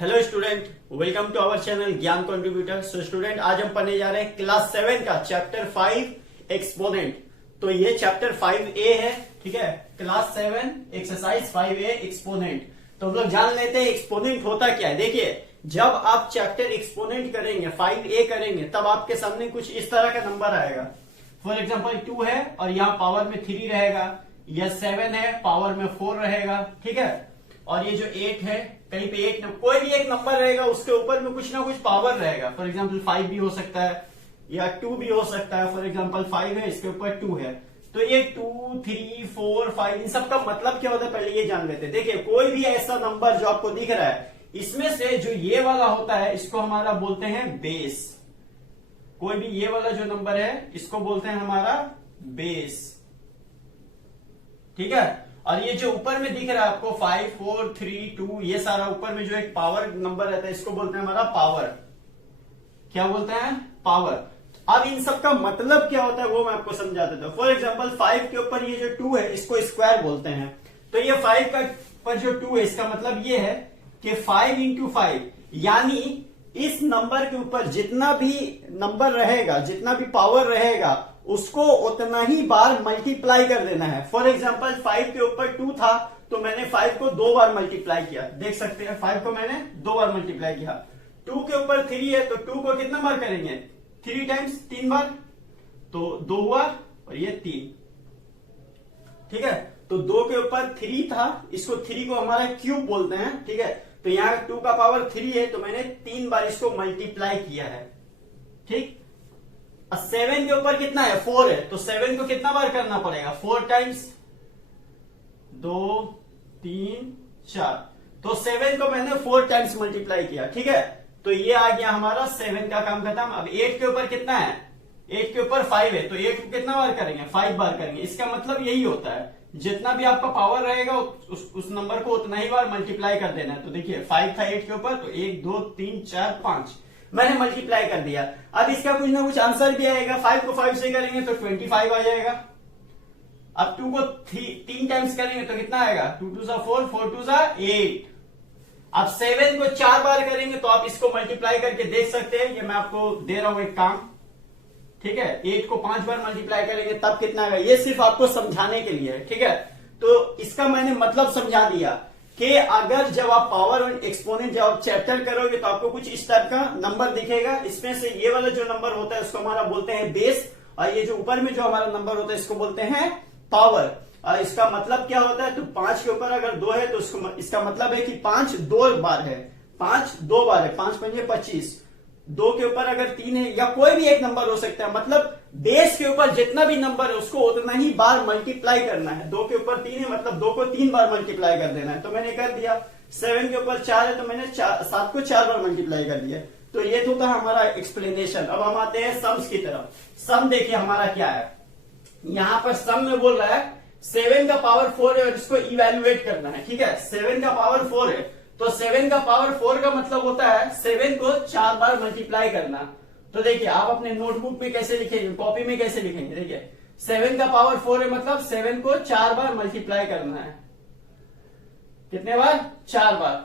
Hello student, welcome to our channel Gyan Contributor. So student, आज हम पढ़ने जा रहे हैं क्लास 7 का चैप्टर 5 एक्सपोनेंट। तो ये चैप्टर 5A है, ठीक है। Class 7 exercise 5A exponent. तो हम लोग जान लेते हैं एक्सपोनेंट होता क्या है। देखिए, जब आप चैप्टर एक्सपोनेंट करेंगे, 5A करेंगे, तब आपके सामने कुछ इस तरह का नंबर आएगा। फॉर एग्जाम्पल 2 है और यहाँ पावर में 3 रहेगा, या 7 है पावर में 4 रहेगा, ठीक है। और ये जो 8 है, कहीं पे एक कोई भी एक नंबर रहेगा, उसके ऊपर में कुछ ना कुछ पावर रहेगा। फॉर एग्जाम्पल 5 भी हो सकता है या 2 भी हो सकता है। फॉर एग्जाम्पल 5 है, इसके ऊपर 2 है, तो ये 2, 3, 4, 5 इन सब का मतलब क्या होता है पहले ये जान लेते हैं। देखिए, कोई भी ऐसा नंबर जो आपको दिख रहा है, इसमें से जो ये वाला होता है इसको हमारा बोलते हैं बेस। कोई भी ये वाला जो नंबर है इसको बोलते हैं हमारा बेस, ठीक है। और ये जो ऊपर में दिख रहा है आपको 5, 4, 3, 2, ये सारा ऊपर में जो एक पावर नंबर रहता है इसको बोलते हैं हमारा पावर। क्या बोलते हैं? पावर। अब इन सब का मतलब क्या होता है वो मैं आपको समझा देता हूं। फॉर एग्जाम्पल 5 के ऊपर ये जो 2 है इसको स्क्वायर बोलते हैं। तो ये 5 का पर जो 2 है इसका मतलब ये है कि 5 इंटू 5, यानी इस नंबर के ऊपर जितना भी नंबर रहेगा, जितना भी पावर रहेगा, उसको उतना ही बार मल्टीप्लाई कर देना है। फॉर एग्जाम्पल 5 के ऊपर 2 था, तो मैंने 5 को 2 बार मल्टीप्लाई किया। देख सकते हैं 5 को मैंने 2 बार मल्टीप्लाई किया। 2 के ऊपर 3 है, तो 2 को कितना बार करेंगे? 3 टाइम्स, 3 बार, तो 2 हुआ और ये 3, ठीक है। तो 2 के ऊपर 3 था, इसको 3 को हमारा क्यूब बोलते हैं, ठीक है। तो यहाँ 2 का पावर 3 है, तो मैंने 3 बार इसको मल्टीप्लाई किया है, ठीक। 7 के ऊपर कितना है? 4 है, तो 7 को कितना बार करना पड़ेगा? 4 टाइम्स, 2, 3, 4। तो 7 को मैंने 4 टाइम्स मल्टीप्लाई किया, ठीक है। तो ये आ गया हमारा 7 का काम खत्म। अब 8 के ऊपर कितना है? 8 के ऊपर 5 है, तो 8 को कितना बार करेंगे? 5 बार करेंगे। इसका मतलब यही होता है, जितना भी आपका पावर रहेगा उस नंबर को उतना ही बार मल्टीप्लाई कर देना है। तो देखिए 5 था 8 के ऊपर, तो 1, 2, 3, 4, 5 मैंने मल्टीप्लाई कर दिया। अब इसका कुछ ना कुछ आंसर भी आएगा। 5 को 5 से करेंगे तो 25 आ जाएगा। अब 2 को 3 टाइम्स करेंगे तो कितना आएगा? 2 2 सा 4, 4 2 सा 8। अब 7 को 4 बार करेंगे तो आप इसको मल्टीप्लाई करके देख सकते हैं। ये मैं आपको दे रहा हूं एक काम, ठीक है। 8 को 5 बार मल्टीप्लाई करेंगे तब कितना आएगा? ये सिर्फ आपको समझाने के लिए है, ठीक है। तो इसका मैंने मतलब समझा दिया कि अगर जब आप पावर और एक्सपोनेंट जब आप चैप्टर करोगे तो आपको कुछ इस टाइप का नंबर दिखेगा। इसमें से ये वाला जो नंबर होता है उसको हमारा बोलते हैं बेस, और ये जो ऊपर में जो हमारा नंबर होता है इसको बोलते हैं पावर। और इसका मतलब क्या होता है? तो 5 के ऊपर अगर 2 है तो इसका मतलब है कि 5 2 बार है, 5 2 बार है, 5 5 25। 2 के ऊपर अगर 3 है, या कोई भी एक नंबर हो सकता है, मतलब बेस के ऊपर जितना भी नंबर है उसको उतना ही बार मल्टीप्लाई करना है। 2 के ऊपर 3 है, मतलब 2 को 3 बार मल्टीप्लाई कर देना है। तो मैंने कर दिया। 7 के ऊपर 4 है, तो मैंने 7 को 4 बार मल्टीप्लाई कर दिया। तो ये तो था हमारा एक्सप्लेनेशन। अब हम आते हैं सम्स की तरफ। सम देखिए हमारा क्या है। यहां पर सम में बोल रहा है 7 का पावर 4 है और इसको इवेल्युएट करना है, ठीक है। 7 का पावर 4 है, तो 7 का पावर 4 का मतलब होता है 7 को 4 बार मल्टीप्लाई करना। तो देखिए आप अपने नोटबुक में कैसे लिखेंगे, कॉपी में कैसे लिखेंगे। देखिए 7 का पावर 4 है, मतलब 7 को 4 बार मल्टीप्लाई करना है। कितने बार? 4 बार।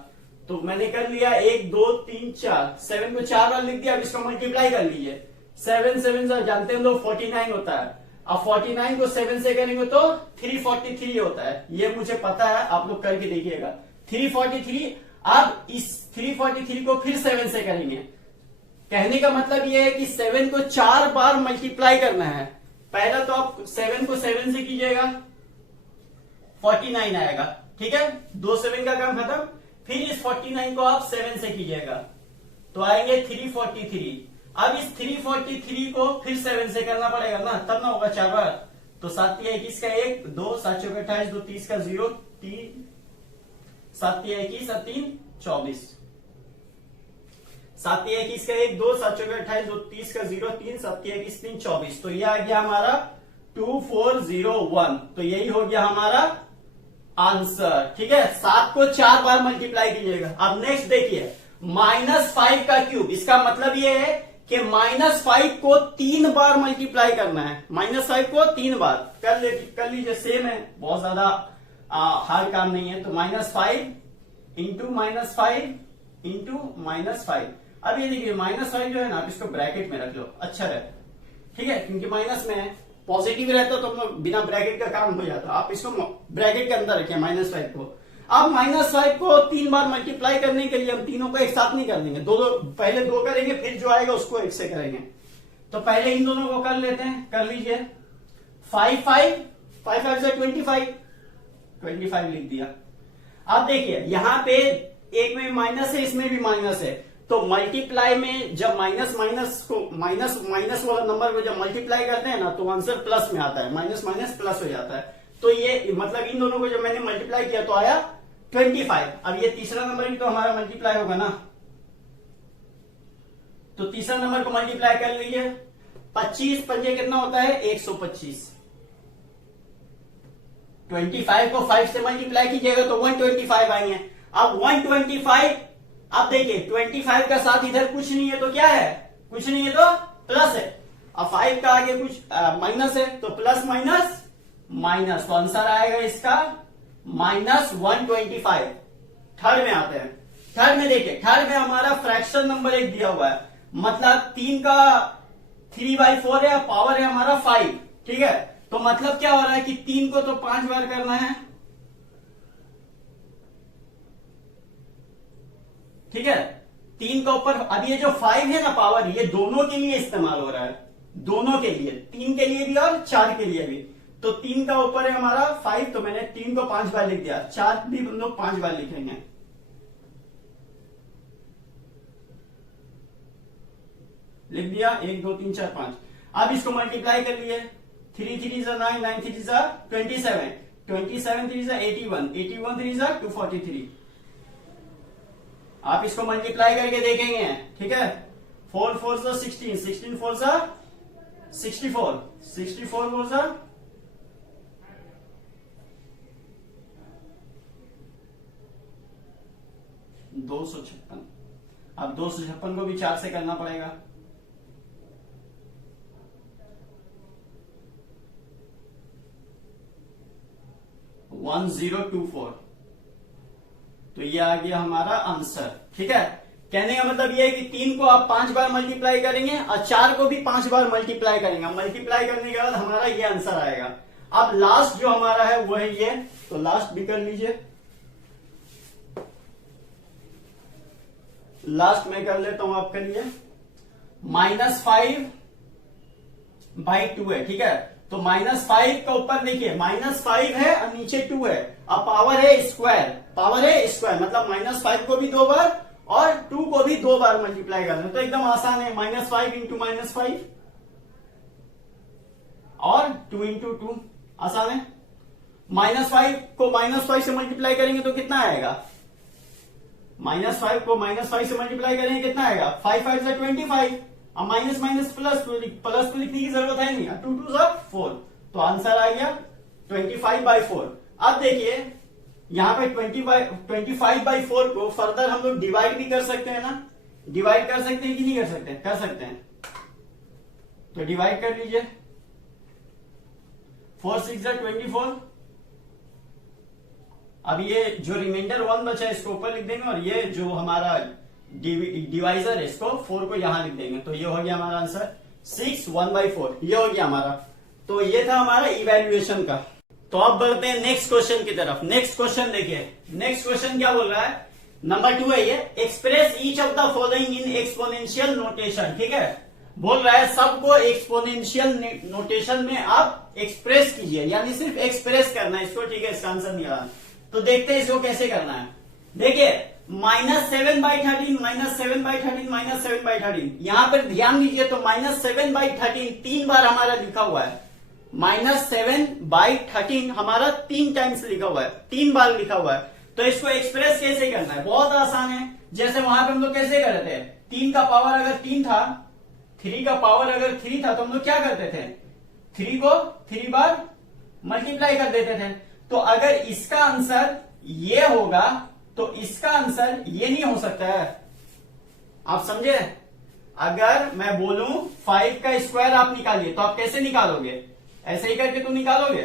तो मैंने कर लिया 1, 2, 3, 4। 7 को 4 बार लिख दिया। अब इसको मल्टीप्लाई कर लीजिए। 7 7 से जानते हैं लोग 49 होता है। अब 49 को 7 से करेंगे तो 343 होता है। ये मुझे पता है, आप लोग करके देखिएगा। 343। अब इस 343 को फिर 7 से करेंगे। कहने का मतलब ये है कि 7 को 4 बार मल्टीप्लाई करना है। पहला तो आप 7 को 7 से कीजिएगा, 49 आएगा, ठीक है। 2 7 का काम खत्म। फिर इस 49 को आप 7 से कीजिएगा तो आएंगे 343। अब इस 343 को फिर 7 से करना पड़ेगा ना, तब ना होगा 4 बार। तो 7 21 का 1, 2 7 चौके 28, 2 30 का 0, 3 7 21 और 3 24। 7 21 का 1, 2 7 चौके 28, 2 30 का 0, 3 7 21 3 24। तो ये आ गया हमारा 2401। तो यही हो गया हमारा आंसर, ठीक है। 7 को 4 बार मल्टीप्लाई कीजिएगा। अब नेक्स्ट देखिए -5 का क्यूब। इसका मतलब ये है कि -5 को 3 बार मल्टीप्लाई करना है। -5 को 3 बार कर लीजिए, सेम है, बहुत ज्यादा हार्ड काम नहीं है। तो -5 इंटू -5 इंटू -5। अब ये देखिए -5 जो है ना, आप इसको ब्रैकेट में रख लो, अच्छा रहता है, ठीक है, क्योंकि माइनस में है। पॉजिटिव रहता तो हम लोग बिना ब्रैकेट का काम हो जाता। आप इसको ब्रैकेट के अंदर रखें -5 को। अब -5 को 3 बार मल्टीप्लाई करने के लिए हम तीनों को एक साथ नहीं कर देंगे, दो दो, पहले 2 करेंगे, फिर जो आएगा उसको 1 से करेंगे। तो पहले इन दोनों को कर लेते हैं, कर लीजिए। 5 5 से 25 लिख दिया। अब देखिए यहां पे एक में माइनस है, इसमें भी माइनस है, तो मल्टीप्लाई में जब माइनस वाला नंबर को जब मल्टीप्लाई करते हैं ना, तो आंसर प्लस में आता है, माइनस माइनस प्लस हो जाता है। तो ये मतलब इन दोनों को जब मैंने मल्टीप्लाई किया तो आया 25। अब ये तीसरा नंबर भी तो हमारा मल्टीप्लाई होगा ना, तो तीसरा नंबर को मल्टीप्लाई कर लीजिए। 25 पंजे कितना होता है, 125। 25 को 5 से मल्टीप्लाई कीजिएगा तो 125 आएंगे। अब 125, अब देखिए 25 का साथ इधर कुछ नहीं है तो क्या है, कुछ नहीं है तो प्लस है। अब 5 का आगे कुछ माइनस है तो प्लस माइनस माइनस, तो आंसर आएगा इसका -125। थर्ड में आते हैं। थर्ड में देखिए, थर्ड में हमारा फ्रैक्शन नंबर एक दिया हुआ है, मतलब 3 का 3/4 है, पावर है हमारा 5, ठीक है। तो मतलब क्या हो रहा है कि 3 को तो 5 बार करना है, ठीक है। 3 का ऊपर, अब ये जो 5 है ना पावर, ये दोनों के लिए इस्तेमाल हो रहा है, दोनों के लिए, 3 के लिए भी और 4 के लिए भी। तो 3 का ऊपर है हमारा 5, तो मैंने 3 को 5 बार लिख दिया, 4 भी हम लोग 5 बार लिखेंगे। लिख दिया, 1 2 3 4 5। अब इसको मल्टीप्लाई कर लिए, 3 3 9 9 3 27, 27 3 81, 81 3 243। आप इसको मल्टीप्लाई करके देखेंगे, ठीक है। 4 4 16, 16 4 64, 64 4 256। अब 256 को भी 4 से करना पड़ेगा। 1024, तो ये आ गया हमारा आंसर, ठीक है। कहने का मतलब ये है कि 3 को आप 5 बार मल्टीप्लाई करेंगे और 4 को भी 5 बार मल्टीप्लाई करेंगे। मल्टीप्लाई करने के बाद हमारा ये आंसर आएगा। अब लास्ट जो हमारा है वो है ये, तो लास्ट भी कर लीजिए। लास्ट में कर लेता हूं, आप करिए। -5/2 है, ठीक है। तो -5 का ऊपर देखिए -5 है और नीचे 2 है। अब पावर है स्क्वायर, पावर है स्क्वायर, मतलब -5 को भी 2 बार और 2 को भी 2 बार मल्टीप्लाई करना, तो एकदम आसान है। -5 इंटू -5 और 2 इंटू 2, आसान है। -5 को -5 से मल्टीप्लाई करेंगे तो कितना आएगा, -5 को -5 से मल्टीप्लाई करेंगे कितना आएगा, 5 5 से 25। अब माइनस माइनस प्लस, प्लस तो लिखने की जरूरत है नहीं, 2 2 4, तो आंसर आ गया 25/4। अब देखिए यहां पे 25/4 को फर्दर हम लोग डिवाइड भी कर सकते हैं ना, डिवाइड कर सकते हैं कि नहीं कर सकते, कर सकते हैं। तो डिवाइड कर लीजिए, 4 6 24। अब ये जो रिमाइंडर 1 बचा है इसको ऊपर लिख देंगे, और ये जो हमारा डिवाइजर है इसको 4 को यहां लिख देंगे, तो ये हो गया हमारा आंसर 6 1/4, ये हो गया हमारा। तो ये था हमारा इवेल्युएशन का। तो अब बढ़ते हैं नेक्स्ट क्वेश्चन की तरफ। नेक्स्ट क्वेश्चन देखिए, नेक्स्ट क्वेश्चन क्या बोल रहा है, नंबर 2 है ये। Express each of the following in exponential notation, ठीक है। बोल रहा है सबको एक्सपोनेंशियल नोटेशन में आप एक्सप्रेस कीजिए, यानी सिर्फ एक्सप्रेस करना है इसको, ठीक है, इसका आंसर निकालना। तो देखते हैं इसको कैसे करना है। देखिए -7/13, -7/13, -7/13, यहां पर ध्यान दीजिए। तो -7/13 3 बार हमारा लिखा हुआ है, -7/13 हमारा 3 टाइम्स लिखा हुआ है, 3 बार लिखा हुआ है। तो इसको एक्सप्रेस कैसे करना है, बहुत आसान है। जैसे वहां पे हम लोग कैसे करते थे, 3 का पावर अगर 3 था, 3 का पावर अगर 3 था, तो हम लोग क्या करते थे, 3 को 3 बार मल्टीप्लाई कर देते थे। तो अगर इसका आंसर ये होगा तो इसका आंसर ये नहीं हो सकता है, आप समझे। अगर मैं बोलूं 5 का स्क्वायर आप निकालिए, तो आप कैसे निकालोगे, ऐसे ही करके तो निकालोगे,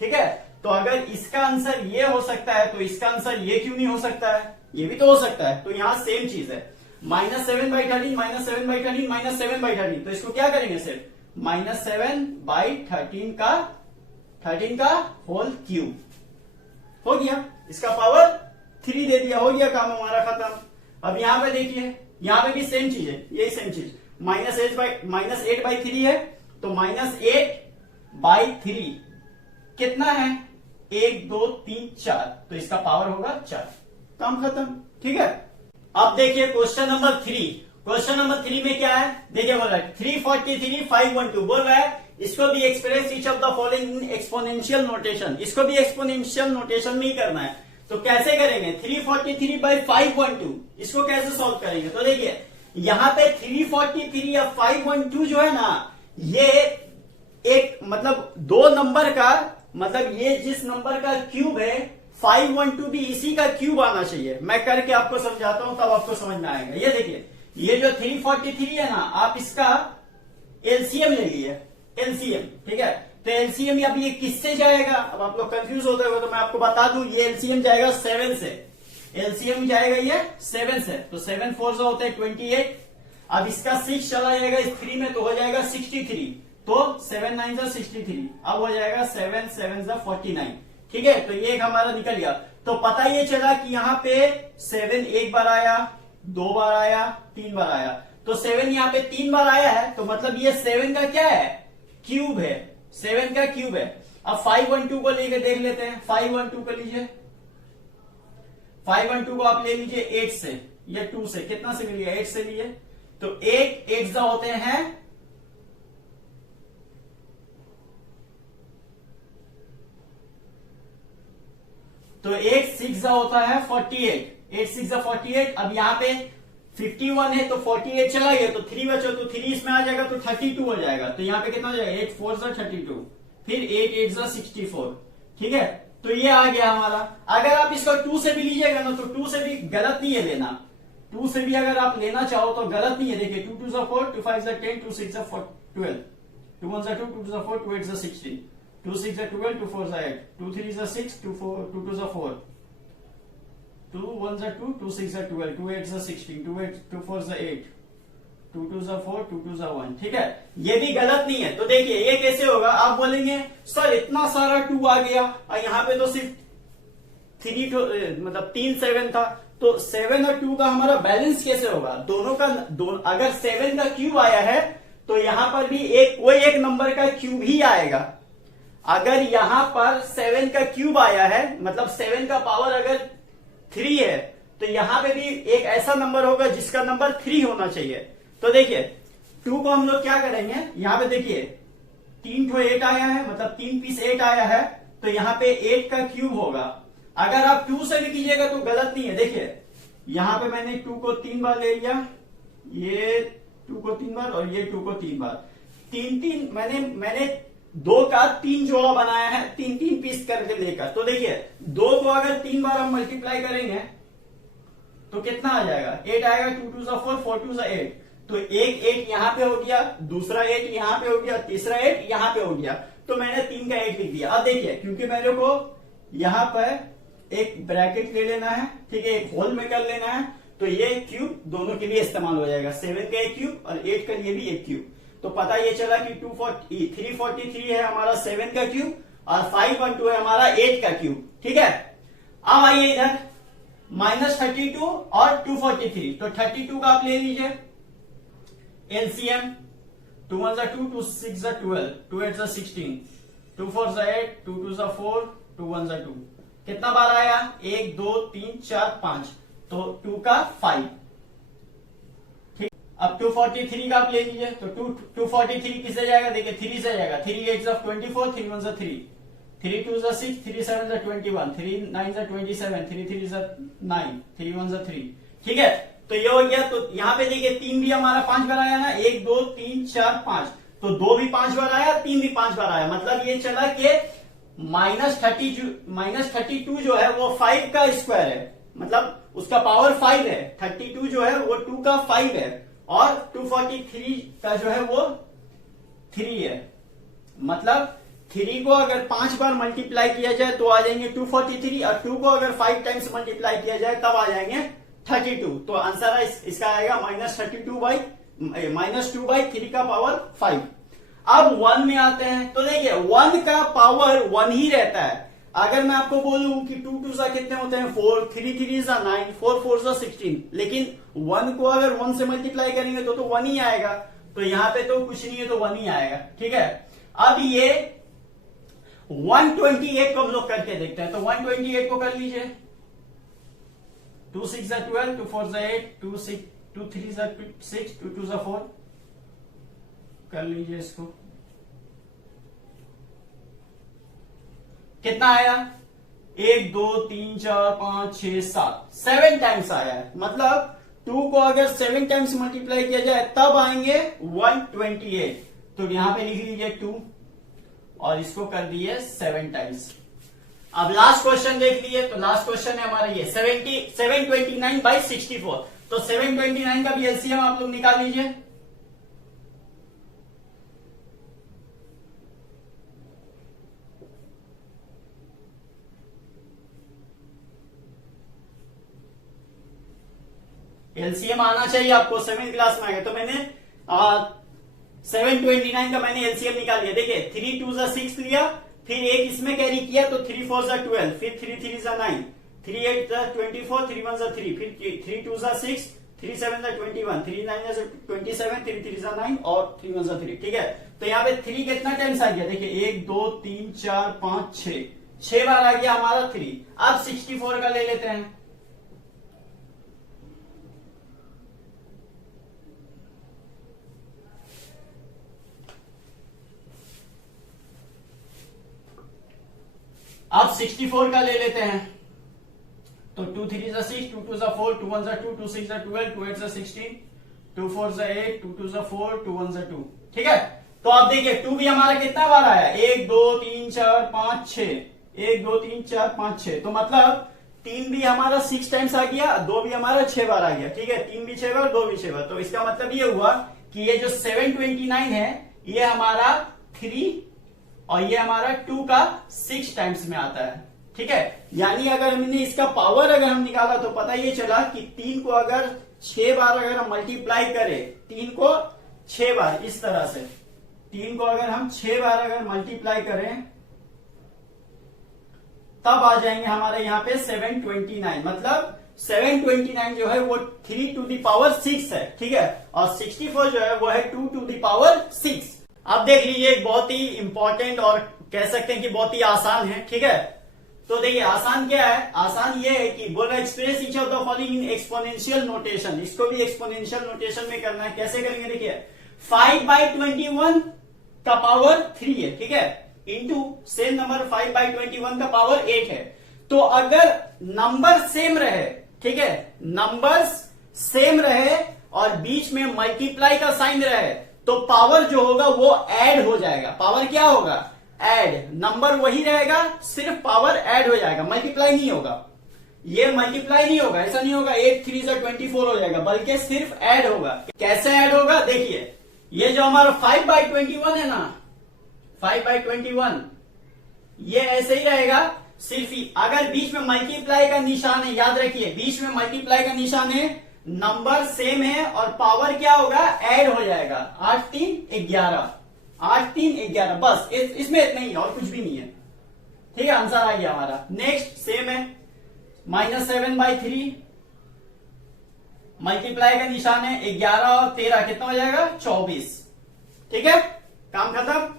ठीक है। तो अगर इसका आंसर ये हो सकता है तो इसका आंसर ये क्यों नहीं हो सकता है, ये भी तो हो सकता है। तो यहां सेम चीज है, -7/13 -7/13 -7/13, तो इसको क्या करेंगे सिर्फ -7/13 का होल क्यूब हो गया, इसका पावर 3 दे दिया, हो गया काम हमारा खत्म। अब यहां पे देखिए, यहां पे भी सेम चीज है, यही सेम चीज, -8/3 है, तो -8/3 कितना है, 1 2 3 4, तो इसका पावर होगा 4, काम खत्म। ठीक है, अब देखिए क्वेश्चन नंबर 3। क्वेश्चन नंबर 3 में क्या है, देखिए बोल रहा है 343 512, बोल रहा है इसको भी express each of the following exponential notation, इसको भी एक्सपोनेंशियल नोटेशन में ही करना है। तो कैसे करेंगे, 343/512, इसको कैसे सॉल्व करेंगे, तो देखिए यहां पे 343 या 512 जो है ना, ये एक मतलब दो नंबर का, मतलब ये जिस नंबर का क्यूब है 512 भी इसी का क्यूब आना चाहिए। मैं करके आपको समझाता हूं तब आपको समझ में आएगा। ये देखिए, ये जो 343 है ना, आप इसका एलसीएम ले लिए, एलसीएम, ठीक है। तो एलसीएम अब ये किससे जाएगा, अब आप लोग कंफ्यूज होते हो तो मैं आपको बता दूं, ये एलसीएम जाएगा 7 से, एलसीएम जाएगा ये 7 से, तो 7 4 होता है 28। अब इसका 6 चला जाएगा इस 3 में, तो हो जाएगा 63, तो 7 9 63, अब हो जाएगा 7 7 49। ठीक है, तो ये एक हमारा निकल गया। तो पता ये चला कि यहाँ पे 7 एक बार आया, 2 बार आया, 3 बार आया, तो 7 यहाँ पे 3 बार आया है, तो मतलब ये 7 का क्या है, क्यूब है, 7 का क्यूब है। अब 512 को लेके देख लेते हैं, 512 को लीजिए, 512 को आप ले लीजिए 8 से या 2 से, कितना से मिल गया, 8 से लिए, तो 8 8 होते हैं, तो 8 6 होता है 48, 8 6 48। अब यहाँ पे 51 है, तो 48 चला गया, तो 3 बचा, तो 3 इसमें आ जाएगा, तो 32 हो जाएगा। तो यहाँ पे कितना हो जाएगा, 8 4 32, फिर 8 8 64। ठीक है, तो ये आ गया हमारा। अगर आप इसको 2 से भी लीजिएगा ना, तो 2 से भी गलत नहीं है लेना, 2 से भी अगर आप लेना चाहो तो गलत नहीं है। देखिए 2 2 4, 2 5 10, 2 6 12, 2 1 2, 2 2 4, 2 8 16, 2 6 12, 2 4 8, 2 3 6, 2 2 4, 2 1 2, 2 6 12, 2 8 16, 2 4 8, 2 2 4, 2 2 1। ठीक है, ये भी गलत नहीं है। तो देखिए ये कैसे होगा, आप बोलेंगे सर इतना सारा 2 आ गया और यहाँ पे तो सिर्फ 3 मतलब 3 7 था, तो 7 और 2 का हमारा बैलेंस कैसे होगा, दोनों का अगर 7 का क्यूब आया है तो यहां पर भी कोई एक नंबर का क्यूब ही आएगा। अगर यहां पर 7 का क्यूब आया है, मतलब 7 का पावर अगर 3 है, तो यहां पे भी एक ऐसा नंबर होगा जिसका नंबर 3 होना चाहिए। तो देखिए 2 को हम लोग क्या करेंगे, यहां पे देखिए 3 ठो 8 आया है, मतलब 3 पीस 8 आया है, तो यहां पे 8 का क्यूब होगा। अगर आप 2 से भी कीजिएगा तो गलत नहीं है। देखिए यहां पे मैंने 2 को 3 बार ले लिया, ये 2 को 3 बार और ये 2 को 3 बार, 3 मैंने 2 का 3 जोड़ा बनाया है, 3 पीस करके लेकर। तो देखिए 2 को अगर 3 बार हम मल्टीप्लाई करेंगे तो कितना आ जाएगा, 8 आएगा, 2 2 4, 4 2 8, तो एक 8 यहां पे हो गया, दूसरा 8 यहां पे हो गया, तीसरा 8 यहां पे हो गया, तो मैंने 3 का 8 लिख दिया। अब देखिए क्योंकि मेरे को यहां पर एक ब्रैकेट ले लेना है, ठीक है, एक होल में कर लेना है, तो ये क्यूब दोनों के लिए इस्तेमाल हो जाएगा, 7 का एक क्यूब और 8 का लिए भी एक क्यूब। तो पता ये चला कि 343 है हमारा 7 का क्यूब और 512 है हमारा 8 का क्यूब। ठीक है, अब आइए इधर -32 और 243, तो 32 का आप ले लीजिए एलसीएम, 2 1 2, 2 6 12, 2 8 16, 2 4 8, 2 2 4, 2 1 2, कितना बार आया, 1 2 3 4 5, तो 2 का 5। ठीक, अब 243 का आप ले लीजिए, तो 243 किससे जाएगा, देखिए 3 से जाएगा, 3 8 24, 3 1 3, 3 2 6, 3 7 21, 3 9 27, 3 3 9, 3 1 3। ठीक है, तो ये हो गया। तो यहां पे देखिए 3 भी हमारा 5 बार आया ना, 1 2 3 4 5, तो 2 भी 5 बार आया, 3 भी 5 बार आया, मतलब ये चला कि -32 जो है वो 5 का स्क्वायर है, मतलब उसका पावर 5 है। 32 जो है वो 2 का 5 है और 243 का जो है वो 3 है, मतलब 3 को अगर 5 बार मल्टीप्लाई किया जाए तो आ जाएंगे 243, और 2 को अगर 5 टाइम्स मल्टीप्लाई किया जाए तब आ जाएंगे 32। तो आंसर इसका आएगा -2/3 का पावर 5। अब 1 में आते हैं तो देखिए 1 का पावर 1 ही रहता है। अगर मैं आपको बोलूं कि 2 2 सा कितने होते हैं 4, 3 3 सा 9, 4 4 सा 16, लेकिन 1 को अगर 1 से मल्टीप्लाई करेंगे तो 1 ही आएगा। तो यहां पे तो कुछ नहीं है, तो 1 ही आएगा। ठीक है, अब ये 128 को हम लोग करके देखते हैं। तो 128 को कर लीजिए। 2 6 12, 2 4 8, 2 3 6, 2 2 4, कर लीजिए इसको। कितना आया? 1 2 3 4 5 6 7, 7 टाइम्स आया है। मतलब 2 को अगर 7 टाइम्स मल्टीप्लाई किया जाए तब आएंगे 128। तो यहां पे लिख लीजिए 2 और इसको कर दिए 7 टाइम्स। अब लास्ट क्वेश्चन देख लीजिए। तो लास्ट क्वेश्चन है हमारा ये 729/64। तो 729 का भी एलसीएम आप लोग निकाल लीजिए। एलसीएम आना चाहिए आपको, 7th क्लास में आ गया। तो मैंने 729 का मैंने एलसीएम निकाल लिया। देखिए 3 2 6 लिया, फिर एक इसमें कैरी किया तो 3 4 12, फिर 3 3 9, 3 8 24, 3 1 3, फिर 3 2 6, 3 7 21, 3 9 27, 3 3 9 और 3 1 3। ठीक है, तो यहाँ पे 3 कितना टाइम्स आ गया? देखिए 1 2 3 4 5 6 बार आ गया हमारा 3। अब 64 का ले लेते हैं। अब 64 का ले लेते हैं। तो 2 3 6, 2 2 4, 2 1 2, 2 6 12, 2 8 16, 2 4 8, 2 2 4, 2 1 2। ठीक है, तो आप देखिए 2 भी हमारा कितना बार आया? 1 2 3 4 5 6, 1 2 3 4 5 6। तो मतलब 3 भी हमारा 6 टाइम्स आ गया, 2 भी हमारा 6 बार आ गया। ठीक है, 3 भी 6 बार, 2 भी 6 बार। तो इसका मतलब ये हुआ कि ये जो 729 है ये हमारा 3 और ये हमारा 2 का 6 टाइम्स में आता है। ठीक है, यानी अगर हमने इसका पावर अगर हम निकाला तो पता ये चला कि 3 को अगर 6 बार अगर हम मल्टीप्लाई करें, 3 को 6 बार इस तरह से, 3 को अगर हम 6 बार अगर मल्टीप्लाई करें तब आ जाएंगे हमारे यहाँ पे 729। मतलब 729 जो है वो 3 टू द पावर 6 है। ठीक है, और 64 जो है वो है 2 टू द पावर 6। अब देख लीजिए एक बहुत ही इंपॉर्टेंट और कह सकते हैं कि बहुत ही आसान है। ठीक है, तो देखिए आसान क्या है? आसान ये है कि बोला express each of the following in exponential notation. इसको भी एक्सपोनेंशियल नोटेशन में करना है। कैसे करेंगे? देखिए 5/21 का पावर 3 है। ठीक है, इंटू सेम नंबर 5/21 का पावर 8 है। तो अगर नंबर सेम रहे, ठीक है, नंबर्स सेम रहे और बीच में मल्टीप्लाई का साइन रहे तो पावर जो होगा वो ऐड हो जाएगा। पावर क्या होगा? ऐड। नंबर वही रहेगा, सिर्फ पावर ऐड हो जाएगा, मल्टीप्लाई नहीं होगा। ये मल्टीप्लाई नहीं होगा, ऐसा नहीं होगा 8 3 24 हो जाएगा, बल्कि सिर्फ ऐड होगा। कैसे ऐड होगा? देखिए ये जो हमारा 5/21 है ना, 5/21 ये ऐसे ही रहेगा। सिर्फ अगर बीच में मल्टीप्लाई का निशान है, याद रखिए बीच में मल्टीप्लाई का निशान है, नंबर सेम है और पावर क्या होगा? ऐड हो जाएगा। 8 3 11, 8 3 11, बस इसमें इतना ही, और कुछ भी नहीं है। ठीक है, आंसर आ गया हमारा। नेक्स्ट सेम है -7/3, मल्टीप्लाई का निशान है, 11 और 13 कितना हो जाएगा? 24। ठीक है, काम खत्म।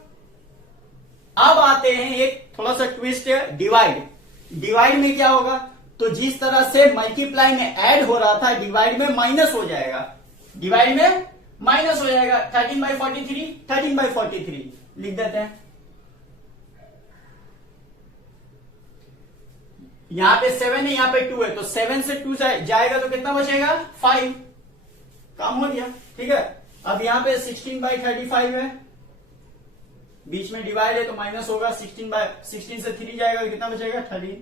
अब आते हैं एक थोड़ा सा ट्विस्ट है, डिवाइड। डिवाइड में क्या होगा? तो जिस तरह से मल्टीप्लाई में ऐड हो रहा था, डिवाइड में माइनस हो जाएगा। डिवाइड में माइनस हो जाएगा। 13/43, 13/43 लिख देते हैं। यहां पे 7 है, यहां पे 2 है, तो 7 से 2 जाएगा तो कितना बचेगा? 5। काम हो गया। ठीक है, अब यहां पे 16/35 है, बीच में डिवाइड है तो माइनस होगा। 16 से 3 जाएगा तो कितना बचेगा? 13।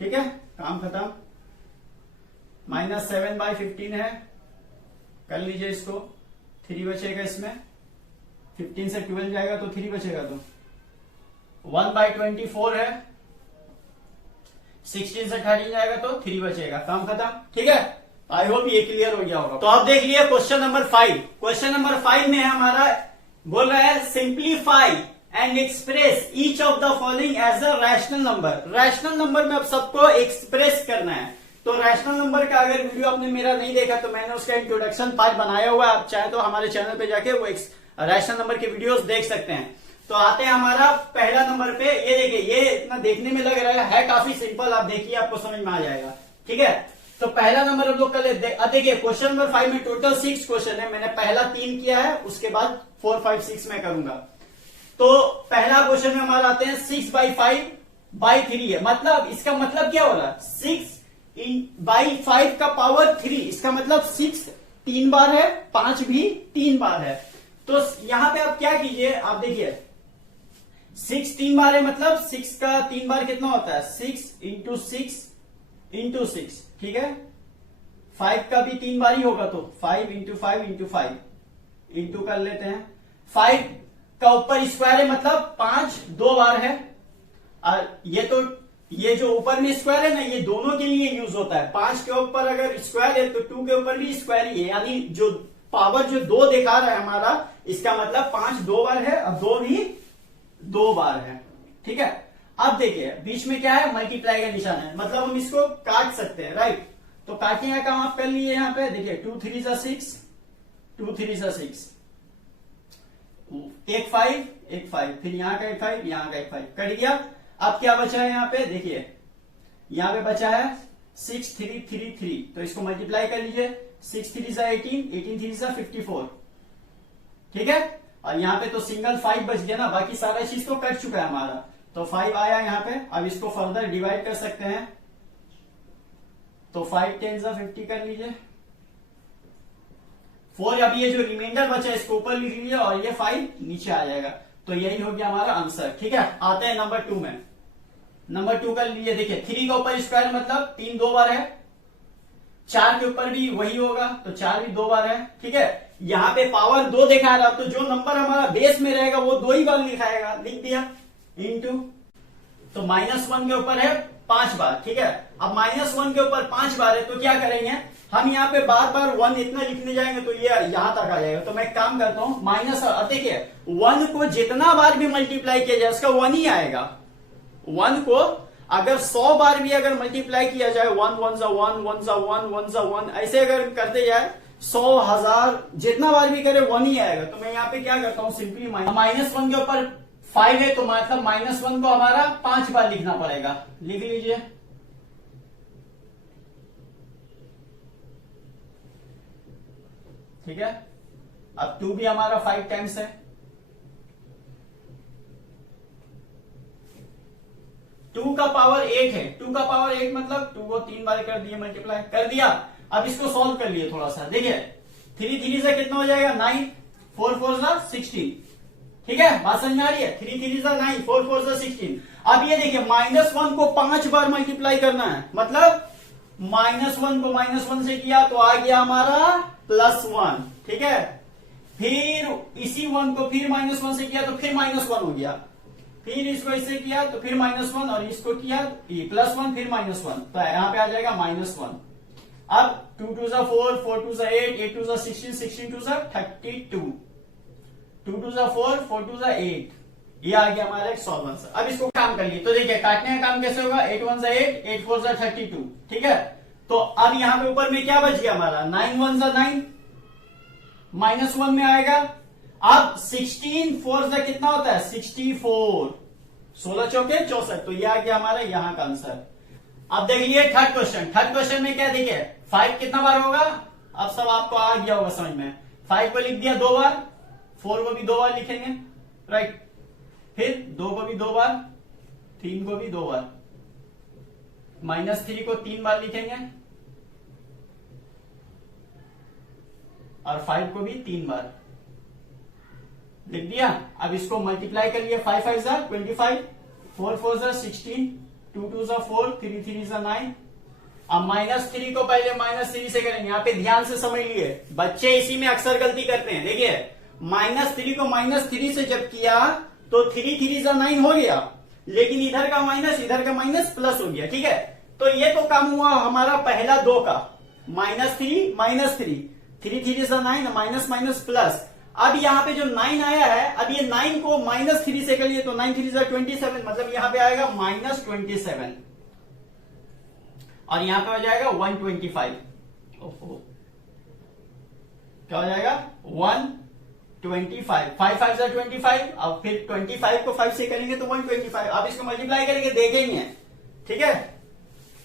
ठीक है, काम खत्म। -7/15 है, कर लीजिए इसको। 3 बचेगा इसमें, 15 से 12 जाएगा तो 3 बचेगा। तो 1/24 है, 16 से 13 जाएगा तो 3 बचेगा, काम खत्म। ठीक है, आई होप ये क्लियर हो गया होगा। तो आप देख लिया क्वेश्चन नंबर 5। क्वेश्चन नंबर 5 में हमारा बोल रहा है simplify and express each of the following as a rational number. Rational number में अब सबको एक्सप्रेस करना है। तो रैशनल नंबर का अगर वीडियो आपने मेरा नहीं देखा तो मैंने उसका इंट्रोडक्शन पार्ट बनाया हुआ है, आप चाहे तो हमारे चैनल पे जाके वो रैशनल नंबर के वीडियोस देख सकते हैं। तो आते हैं हमारा पहला नंबर पे। ये देखिए, ये इतना देखने में लग रहा है काफी सिंपल, आप देखिए आपको समझ में आ जाएगा। ठीक है, तो पहला नंबर हम लोग कर लेते। देखिए क्वेश्चन नंबर 5 में टोटल 6 क्वेश्चन है, मैंने पहला 3 किया है, उसके बाद 4, 5, 6 में करूंगा। तो पहला क्वेश्चन में हमारा आते हैं 6/5/3 है। मतलब इसका मतलब क्या हो रहा है, 6/5 का पावर 3, इसका मतलब 6 3 बार है, 5 भी 3 बार है। तो यहां पे आप क्या कीजिए, आप देखिए 6 3 बार है, मतलब 6 का 3 बार कितना होता है, 6 इंटू 6 ठीक है। 5 का भी 3 बार ही होगा, तो 5 इंटू 5 इंटू 5 इंटू कर लेते हैं। 5 का ऊपर स्क्वायर है, मतलब 5 2 बार है। और ये जो ऊपर में स्क्वायर है ना, ये दोनों के लिए यूज होता है। 5 के ऊपर अगर स्क्वायर है तो 2 के ऊपर भी स्क्वायर ही है, यानी जो पावर जो 2 दिखा रहा है हमारा, इसका मतलब 5 2 बार है और 2 भी 2 बार है। ठीक है, अब देखिए बीच में क्या है, मल्टीप्लाई का निशान है, मतलब हम इसको काट सकते हैं, राइट। तो काटने का काम आप कर लिए यहाँ पे। देखिए 2 3 सा 6, 2 3 सा 6, एक 5, फिर यहाँ का एक 5, यहाँ का एक 5 कट गया। अब क्या बचा है यहाँ पे, देखिए यहाँ पे बचा है 6 3 3 3, तो इसको मल्टीप्लाई कर लीजिए। 6 3 सा 18, 18 3 सा 54। ठीक है, और यहाँ पे तो सिंगल 5 बच गया ना, बाकी सारा चीज तो कट चुका है हमारा। तो 5 आया यहाँ पे। अब इसको फर्दर डिवाइड कर सकते हैं, तो 5 10 सा 50 कर लीजिए। 4, अब ये जो रिमाइंडर बचा है इसको ऊपर लिख लीजिए और ये 5 नीचे आ जाएगा। तो यही हो गया हमारा आंसर। ठीक है, आते हैं नंबर 2 में। नंबर 2 कर लीजिए। देखिए 3 का ऊपर स्क्वायर मतलब 3 2 बार है, 4 के ऊपर भी वही होगा, तो 4 भी 2 बार है। ठीक है, यहाँ पे पावर 2 दिखा रहा, तो जो नंबर हमारा बेस में रहेगा वो 2 ही बार लिखाएगा, लिख दिया इंटू। तो -1 के ऊपर है 5 बार। ठीक है, अब -1 के ऊपर 5 बार है, तो क्या करेंगे हम यहाँ पे बार बार 1 इतना लिखने जाएंगे तो ये यहां तक आ जाएगा। तो मैं एक काम करता हूं, माइनस, देखिए 1 को जितना बार भी मल्टीप्लाई किया जाए उसका 1 ही आएगा। 1 को अगर 100 बार भी अगर मल्टीप्लाई किया जाए, 1 1 सा 1 1 सा 1 1 सा 1, ऐसे अगर करते जाए 100 1000 जितना बार भी करे 1 ही आएगा। तो मैं यहाँ पे क्या करता हूँ, सिंपली -1 के ऊपर 5 है, तो मतलब -1 को हमारा 5 बार लिखना पड़ेगा, लिख लीजिए। ठीक है, अब 2 भी हमारा 5 टाइम्स है। 2 का पावर 8 है, 2 का पावर 8 मतलब 2 को 3 बार कर दिए, मल्टीप्लाई कर दिया। अब इसको सॉल्व कर लिए थोड़ा सा। देखिए 3 3 से कितना हो जाएगा, 9, 4 4 सा 16। ठीक है, बात समझ में आ रही है, 3 3 सा 9, 4 4 सा 16। अब ये देखिए -1 को 5 बार मल्टीप्लाई करना है, मतलब -1 को -1 से किया तो आ गया हमारा +1। ठीक है, फिर इसी 1 को फिर -1 से किया तो फिर -1 हो गया, फिर इसको इससे किया तो फिर -1, और इसको किया ये +1 फिर -1, तो यहां पे आ जाएगा -1। अब 2 2 सा 4, 4 2 सा 8, 8 2 सा 16, 16 2 सा 32, 2 2 सा 4, 4 2 सा 8, ये आ गया हमारा एक सॉल्व आंसर। अब इसको काम कर लिए, तो देखिए काटने का काम कैसे होगा, 8 1 सा 8, 8 4 सा 32। ठीक है, तो अब यहां पे ऊपर में क्या बच गया हमारा, 9 1 सा 9, -1 में आएगा। अब 16 4 से कितना होता है, 64, 16 चौके 64, तो ये आ गया हमारा यहाँ का आंसर। अब देख लिए थर्ड क्वेश्चन। थर्ड क्वेश्चन में क्या देखिए, 5 कितना बार होगा, अब सब आपको आ गया होगा समझ में। 5 को लिख दिया 2 बार, 4 को भी 2 बार लिखेंगे, राइट। फिर 2 को भी 2 बार, 3 को भी 2 बार, -3 को 3 बार लिखेंगे, और 5 को भी 3 बार लिख दिया। अब इसको मल्टीप्लाई कर लिया, 5 5 सा 25, 4 4 सा 16, 2 2 सा 4, 3 3 सा 9। अब -3 को पहले -3 से करेंगे, यहाँ पे ध्यान से समझ लिए, बच्चे इसी में अक्सर गलती करते हैं। देखिए -3 को -3 से जब किया तो 3 3 जा 9 हो गया, लेकिन इधर का माइनस प्लस हो गया। ठीक है, तो ये तो काम हुआ हमारा पहला 2 का, -3 -3, 3 3 जा 9, माइनस माइनस प्लस। अब यहाँ पे जो 9 आया है, अब ये 9 को -3 से करिए तो 9 3 जा 27, मतलब यहाँ पे आएगा -27 और यहाँ पे हो जाएगा 125। ओहो, क्या हो जाएगा 125, 5 5 जा 25, अब फिर 25 को 5 से करेंगे तो 125। अब इसको मल्टीप्लाई करेंगे, देखेंगे। ठीक है,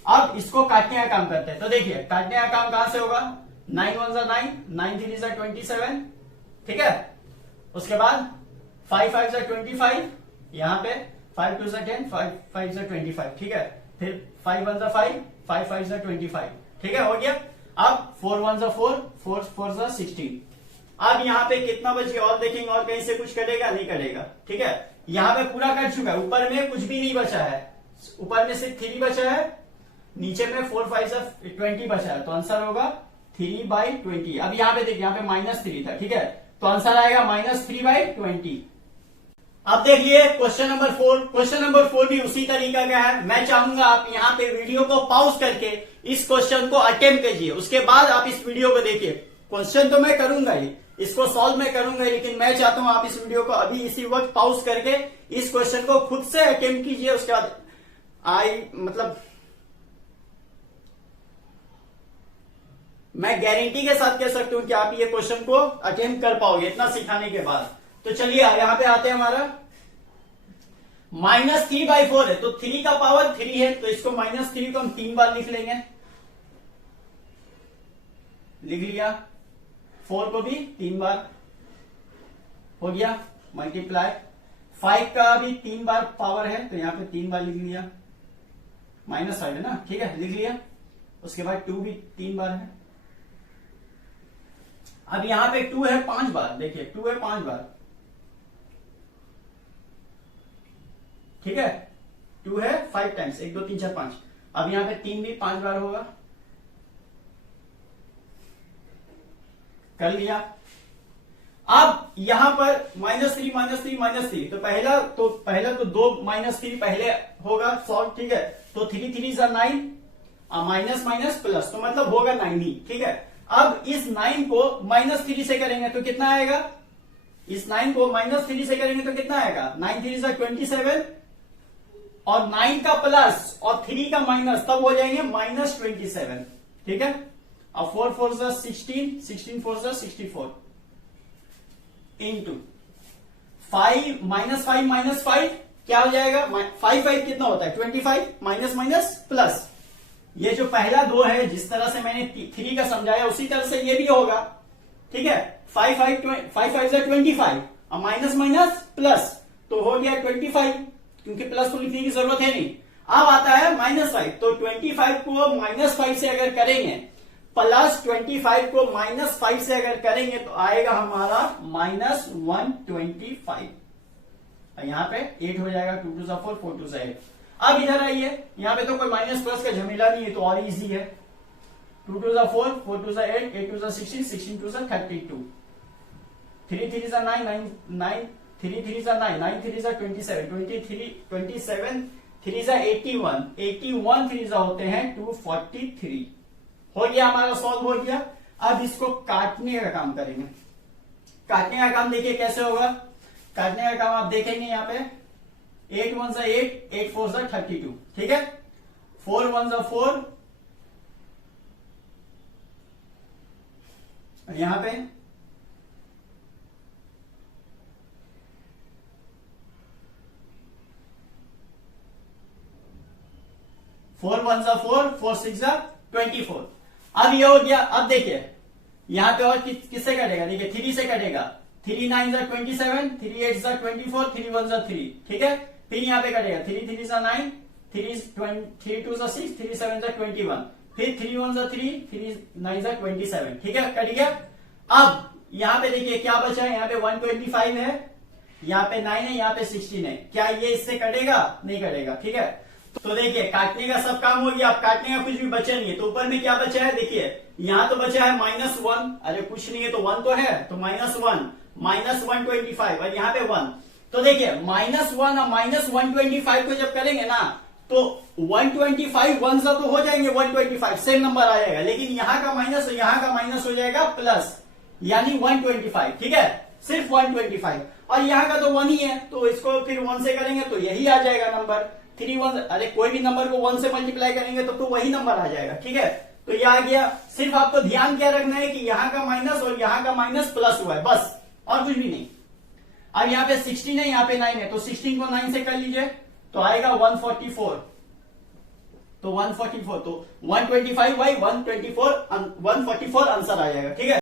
अब इसको काटने का काम करते हैं। तो देखिए काटने का काम कहां से होगा, 9 1 जा 9, 9 3 जा 27। ठीक है, उसके बाद 5 5 जा 25, यहाँ पे 5 2 जा 10, 5 5 जा 25। ठीक है, फिर 5 1 जा 5, 5 5 जा 25। ठीक है, हो गया। अब 4 1 जा 4, 4 4 जा 16। अब यहाँ पे कितना बचे और देखेंगे, और कहीं से कुछ कटेगा नहीं कटेगा। ठीक है, यहाँ पे पूरा कट चुका है, ऊपर में कुछ भी नहीं बचा है, ऊपर में सिर्फ 3 बचा है, नीचे में 4 5 जा 20 बचा है, तो आंसर होगा 3/20। अब यहाँ पे देखिए, यहाँ पे -3 था। ठीक है, तो आंसर आएगा -3/20। अब देखिए क्वेश्चन नंबर 4। क्वेश्चन नंबर 4 भी उसी तरीका का है। मैं चाहूंगा आप यहाँ पे वीडियो को पॉज करके इस क्वेश्चन को अटेम्प्ट कीजिए, उसके बाद आप इस वीडियो को देखिए। क्वेश्चन तो मैं करूंगा ही, इसको सॉल्व मैं करूंगा, लेकिन मैं चाहता हूं आप इस वीडियो को अभी इसी वक्त पॉज करके इस क्वेश्चन को खुद से अटेम्प्ट कीजिए। उसके बाद मैं गारंटी के साथ कह सकता हूं कि आप ये क्वेश्चन को अटेम्प्ट कर पाओगे इतना सिखाने के बाद। तो चलिए यहां पे आते हैं, हमारा -3/4 है, तो 3 का पावर 3 है, तो इसको -3 को हम 3 बार लिख लेंगे, लिख लिया। 4 को भी 3 बार, हो गया मल्टीप्लाई। 5 का भी 3 बार पावर है, तो यहां पे 3 बार लिख लिया, -5 है ना। ठीक है, लिख लिया। उसके बाद 2 भी 3 बार है। अब यहां पे 2 है 5 बार, देखिए 2 है 5 बार। ठीक है, 2 है 5 टाइम्स, 1 2 3 4 5। अब यहां पे 3 भी 5 बार होगा, कर लिया। अब यहां पर -3 -3 तो पहला तो 2 -3 पहले होगा सॉल्व। ठीक है, तो 3 3 जा 9, माइनस माइनस प्लस, तो मतलब होगा 9 ही। ठीक है, अब इस 9 को -3 से करेंगे तो कितना आएगा, इस 9 को -3 से करेंगे तो कितना आएगा, 9 3 जा 27 और 9 का प्लस और 3 का माइनस, तब हो जाएंगे -27। ठीक है, अब 4 4 जा 16, 16 4 जा 64 इंटू 5 -5 क्या हो जाएगा, 5 5 कितना होता है 25, माइनस माइनस प्लस। ये जो पहला 2 है, जिस तरह से मैंने 3 का समझाया उसी तरह से ये भी होगा। ठीक है, 5 5 जा 25 और माइनस माइनस प्लस, तो हो गया 25, क्योंकि प्लस तो लिखने की जरूरत है नहीं। अब आता है -5, तो 25 को -5 से अगर करेंगे, प्लस 25 को -5 से अगर करेंगे तो आएगा हमारा -125। यहां पे 8 हो जाएगा, 2 2 जा 4, 4 2 जा 8। अब इधर आइए, यहां पे तो कोई माइनस प्लस का झमेला नहीं है, तो और इजी है। 2 2 जा 4, 4 2 जा 8, 8 2 जा 16, 16 2 जा 32, 3 3 जा 9, 9 3 3 जा 9, 9 3 जा 27, 27 3 जा 81, 81 3 जा होते हैं 243। हो गया, हमारा सॉल्व हो गया। अब इसको काटने का काम करेंगे। काटने का काम देखिए कैसे होगा। काटने का काम आप देखेंगे यहाँ पे 8 1 जा 8, 8 4 जा 32। ठीक है, 4 1 जा 4, यहां पे 4 1 जा 4, 4 6 जा 24। अब ये हो गया। अब देखिए यहां पे और किससे कटेगा, देखिए 3 से कटेगा, 3 9 जा 27, 3 8 जा 24, 3 1 जा 3। ठीक है, फिर यहां पे कटेगा 3 3 जा 9, 3 2 जा 6, 3 7 जा 21, फिर 3 1 जा 3, 3 9 जा 27। ठीक है, कट गया। अब यहां पे देखिए क्या बचा है, यहाँ पे 125 है, यहाँ पे 9 है, यहाँ पे 16 है। क्या ये इससे कटेगा, नहीं कटेगा। ठीक है, तो देखिए काटने का सब काम हो गया, अब काटने का कुछ भी बचा नहीं है। तो ऊपर में क्या बचा है, देखिए यहां तो बचा है -1, अरे कुछ नहीं है तो 1 तो है, तो -1 -125 और यहाँ पे 1, तो देखिए -1 और -125 को जब करेंगे ना तो 125 वन सा तो हो जाएंगे 125 सेम नंबर आ जाएगा, लेकिन यहां का माइनस और यहां का माइनस हो जाएगा प्लस, यानी 125। ठीक है, सिर्फ 125, और यहाँ का तो 1 ही है तो इसको फिर 1 से करेंगे तो यही आ जाएगा नंबर 3 1। अरे कोई भी नंबर को 1 से मल्टीप्लाई करेंगे तो वही नंबर आ जाएगा। ठीक है, तो ये आ गया। सिर्फ आपको ध्यान क्या रखना है कि यहाँ का माइनस और यहाँ का माइनस प्लस हुआ है, बस और कुछ भी नहीं। अब यहाँ पे 16 है, यहाँ पे 9 है, तो 16 को 9 से कर लीजिए तो आएगा 144। तो 144 तो 125 बाई 144 आंसर आ जाएगा। ठीक है,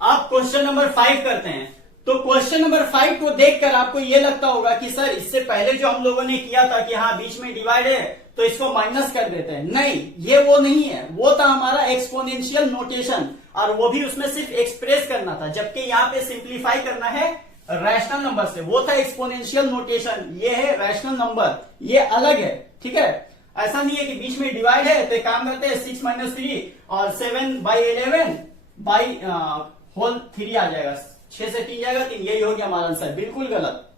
आप क्वेश्चन नंबर 5 करते हैं। तो क्वेश्चन नंबर 5 को देखकर आपको यह लगता होगा कि सर इससे पहले जो हम लोगों ने किया था कि हाँ बीच में डिवाइड है तो इसको माइनस कर देते हैं। नहीं, ये वो नहीं है, वो था हमारा एक्सपोनेंशियल नोटेशन, और वो भी उसमें सिर्फ एक्सप्रेस करना था, जबकि यहाँ पे सिंप्लीफाई करना है रैशनल नंबर से। वो था एक्सपोनेंशियल नोटेशन, ये है रैशनल नंबर, ये अलग है। ठीक है, ऐसा नहीं है कि बीच में डिवाइड है तो एक काम करते हैं 6 - 3 और 7/11 बाई होल 3 आ जाएगा, 6 से 3 जाएगा 3, यही हो गया हमारा आंसर। बिल्कुल गलत,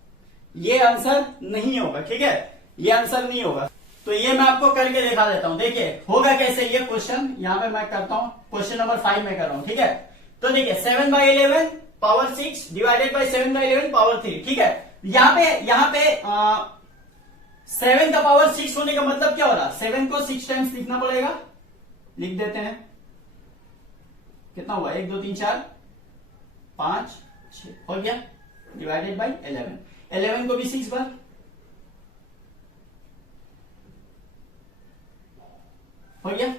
ये आंसर नहीं होगा। ठीक है, ये आंसर नहीं होगा। तो ये मैं आपको करके दिखा देता हूं, देखिए होगा कैसे ये क्वेश्चन। यहां पे मैं करता हूं, क्वेश्चन नंबर 5 में कर रहा हूं। ठीक है, तो देखिए 7/11 पावर 6 डिवाइडेड बाई 7/11 पावर 3। ठीक है, यहाँ पे 7 का पावर 6 होने का मतलब क्या हो रहा है, 7 को 6 टाइम्स लिखना पड़ेगा। लिख देते हैं, कितना हुआ 1 2 3 4 5 6 हो गया, डिवाइडेड बाई 11। 11 को भी 6 बार, हो गया।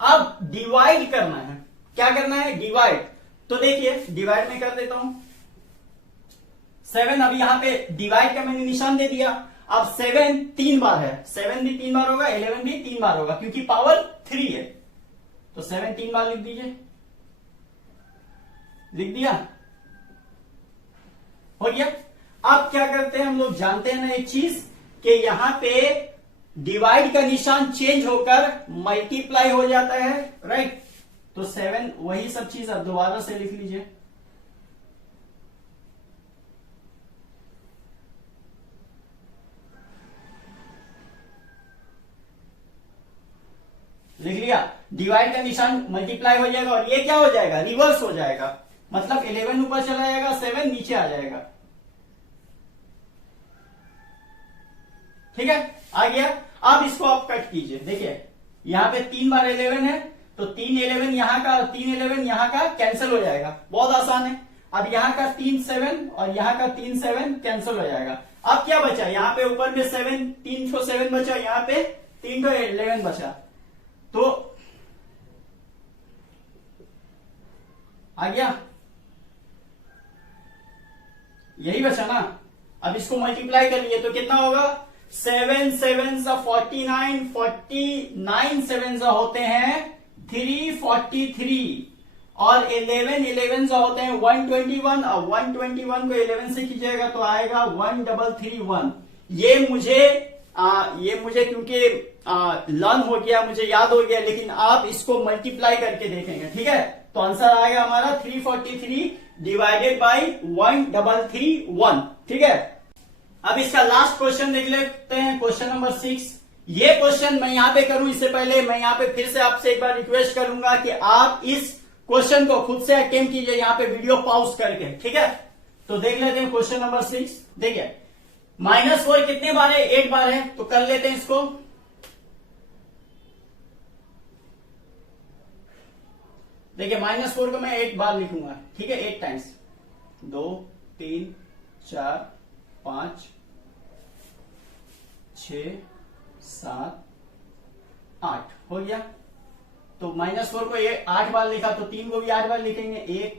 अब डिवाइड करना है, क्या करना है, डिवाइड। तो देखिए डिवाइड में कर देता हूं 7। अब यहां पे डिवाइड का मैंने निशान दे दिया। अब 7 3 बार है, 7 भी 3 बार होगा, 11 भी 3 बार होगा, क्योंकि पावर 3 है। तो 7 3 बार लिख दीजिए, लिख दिया, हो गया। अब क्या करते हैं हम लोग जानते हैं ना एक चीज, कि यहां पे डिवाइड का निशान चेंज होकर मल्टीप्लाई हो जाता है, राइट। तो 7 वही सब चीज आप दोबारा से लिख लीजिए। लिख लिया, डिवाइड का निशान मल्टीप्लाई हो जाएगा और ये क्या हो जाएगा, रिवर्स हो जाएगा। मतलब 11 ऊपर चला जाएगा, 7 नीचे आ जाएगा। ठीक है, आ गया। अब इसको आप कट कीजिए, देखिए यहां पे 3 बार 11 है, तो 3 11 यहां का, 3 11 यहां का कैंसिल हो जाएगा, बहुत आसान है। अब यहां का 3 7 और यहां का 3 7 कैंसिल हो जाएगा। अब क्या बचा, यहां पे ऊपर में 7, 3 को 7 बचा, यहां पे 3 को 11 बचा, तो आ गया, यही बचा ना। अब इसको मल्टीप्लाई कर लिए तो कितना होगा, 7 7 49, 49 7 होते हैं 343, और 11 11 होते हैं 121, और 121 को 11 से कीजिएगा तो आएगा 1331। ये मुझे क्योंकि लर्न हो गया, मुझे याद हो गया, लेकिन आप इसको मल्टीप्लाई करके देखेंगे। ठीक है, तो आंसर आएगा हमारा 343 डिवाइडेड बाई 1331। ठीक है, अब इसका लास्ट क्वेश्चन देख लेते हैं, क्वेश्चन नंबर 6। ये क्वेश्चन मैं यहां पे करूं इससे पहले मैं यहां पे फिर से आपसे एक बार रिक्वेस्ट करूंगा कि आप इस क्वेश्चन को खुद से अटेम्प्ट कीजिए, यहां पे वीडियो पॉज करके। ठीक है, तो देख लेते हैं क्वेश्चन नंबर 6। देखिए -4 कितने बार है, 8 बार है, तो कर लेते हैं इसको। देखिए -4 को मैं 8 बार लिखूंगा। ठीक है, 8 टाइम्स, 2 3 4 5 6 7 8 हो गया। तो -4 को ये 8 बार लिखा, तो 3 को भी 8 बार लिखेंगे, 1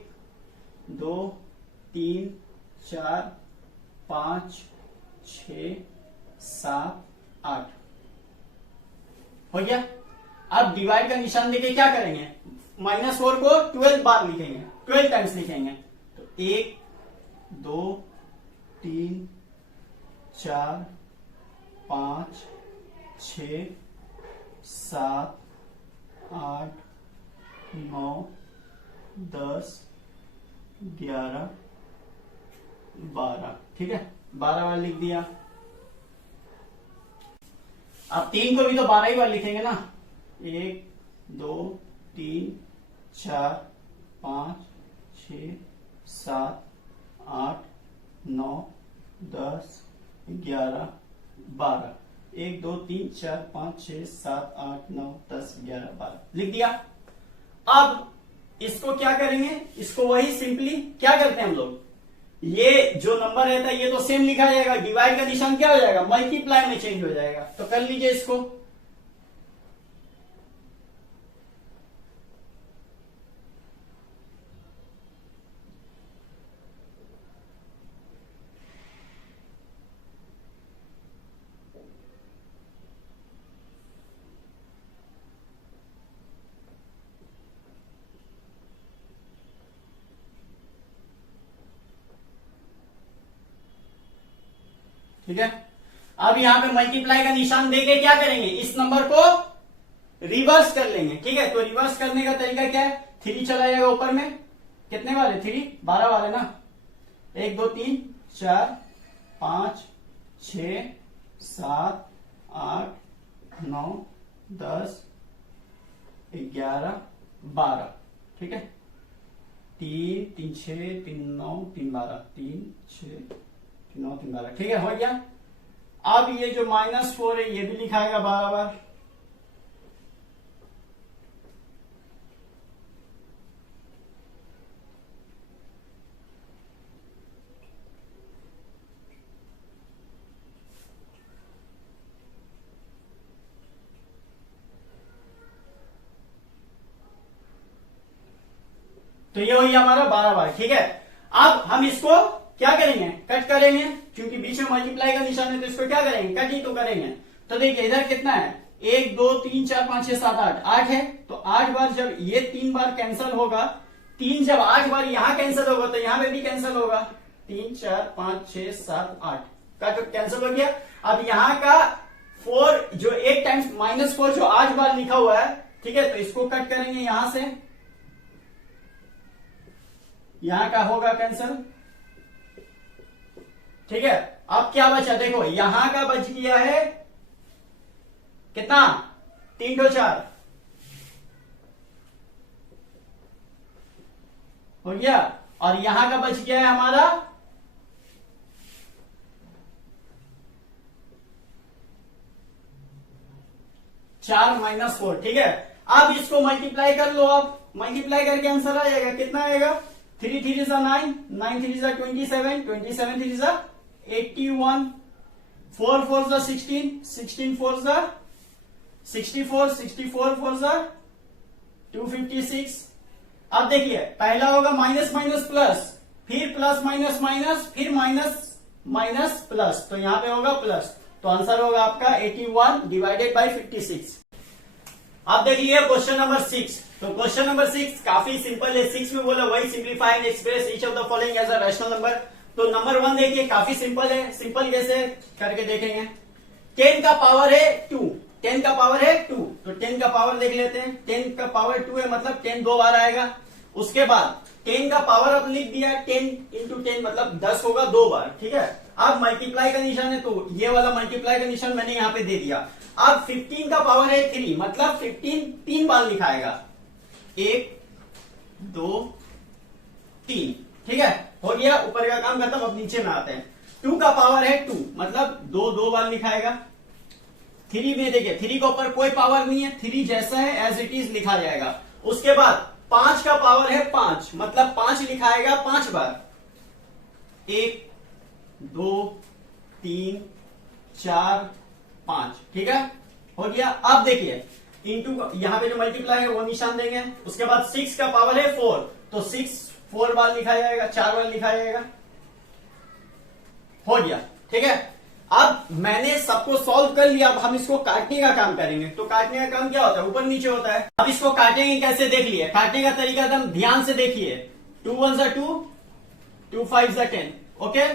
2 3 4 5 6 7 8 हो गया। अब डिवाइड का निशान देके क्या करेंगे, -4 को 12 बार लिखेंगे, 12 टाइम्स लिखेंगे। तो 1 2 3 4 5 6 7 8 9 10 11 12, ठीक है, 12 बार लिख दिया। अब 3 को भी तो 12 ही बार लिखेंगे ना, 1 2 3 4 5 6 7 8 9 10 11 12, 1 2 3 4 5 6 7 8 9 10 11 12 लिख दिया। अब इसको क्या करेंगे, इसको वही सिंपली क्या करते हैं हम लोग, ये जो नंबर रहता है ये तो सेम लिखा जाएगा, डिवाइड का निशान क्या हो जाएगा, मल्टीप्लाई में चेंज हो जाएगा। तो कर लीजिए इसको। ठीक है, अब यहां पे मल्टीप्लाई का निशान देके क्या करेंगे, इस नंबर को रिवर्स कर लेंगे। ठीक है, तो रिवर्स करने का तरीका क्या है, 3 चला जाएगा ऊपर में, कितने वाले 3, 12 वाले ना, 1 2 3 4 5 6 7 8 9 10 11 12, ठीक है, 3 3 6 3 9 3 12, 3 6 9 3 12, ठीक है, हो गया। अब ये जो -4 है ये भी लिखाएगा 12 बार। तो ये हो गया हमारा 12 बार। ठीक है, अब हम इसको क्या करेंगे, कट करेंगे, क्योंकि बीच में मल्टीप्लाई का निशान है तो इसको क्या करेंगे, कट ही तो करेंगे। तो देखिए इधर कितना है, 1 2 3 4 5 6 7 8, 8 है, तो 8 बार जब ये 3 बार कैंसिल होगा, 3 जब 8 बार यहां कैंसिल होगा तो यहां पे भी कैंसिल होगा, 3 4 5 6 7 8 का तो कैंसिल हो गया। अब यहां का 4 जो 1 टाइम्स -4 जो 8 बार लिखा हुआ है, ठीक है, तो इसको कट करेंगे यहां से, यहां का होगा कैंसिल। ठीक है, अब क्या बचा, देखो यहां का बच गया है कितना, 3 2 4 हो गया, और यहां का बच गया है हमारा 4 -4। ठीक है, अब इसको मल्टीप्लाई कर लो, अब मल्टीप्लाई करके आंसर आ जाएगा, कितना आएगा, 3 3 9 9 3 27 27 3 81 4 4 16 16 4 64 64 4 256। अब देखिए पहला होगा माइनस माइनस प्लस, फिर प्लस माइनस माइनस, फिर माइनस माइनस प्लस, तो यहां पे होगा प्लस, तो आंसर होगा आपका 81 डिवाइडेड बाय 56। अब देखिए क्वेश्चन नंबर 6। तो क्वेश्चन नंबर 6 काफी सिंपल है, 6 में बोला वही simplify and express each of the following as a rational number. तो नंबर 1 देखिए काफी सिंपल है, सिंपल कैसे करके देखेंगे, 10 का पावर है 2, 10 का पावर है 2, तो 10 का पावर देख लेते हैं, 10 का पावर 2 है मतलब 10 2 बार आएगा। उसके बाद 10 का पावर अब लिख दिया, 10 इंटू 10 मतलब 10 होगा 2 बार। ठीक है, अब मल्टीप्लाई का निशान है तो ये वाला मल्टीप्लाई का निशान मैंने यहां पे दे दिया। अब 15 का पावर है 3 मतलब 15 3 बार लिखाएगा, 1 2 3। ठीक है, हो गया, ऊपर का काम खत्म। अब नीचे में आते हैं, 2 का पावर है 2 मतलब 2 2 बार लिखाएगा। 3 में देखिए 3 के ऊपर कोई पावर नहीं है, 3 जैसा है एज इट इज लिखा जाएगा। उसके बाद 5 का पावर है 5 मतलब 5 लिखाएगा 5 बार, 1 2 3 4 5। ठीक है, हो गया। अब देखिए इंटू यहां पे जो मल्टीप्लाई है वो निशान देंगे। उसके बाद 6 का पावर है 4 तो 6 4 बार लिखा जाएगा, 4 बार लिखा जाएगा, हो गया। ठीक है, अब मैंने सबको सॉल्व कर लिया, अब हम इसको काटने का काम करेंगे। तो काटने का काम क्या होता है, ऊपर नीचे होता है। अब इसको काटेंगे कैसे देख लिए, काटने का तरीका एकदम ध्यान से देखिए, 2 1 2 2 5 10, ओके,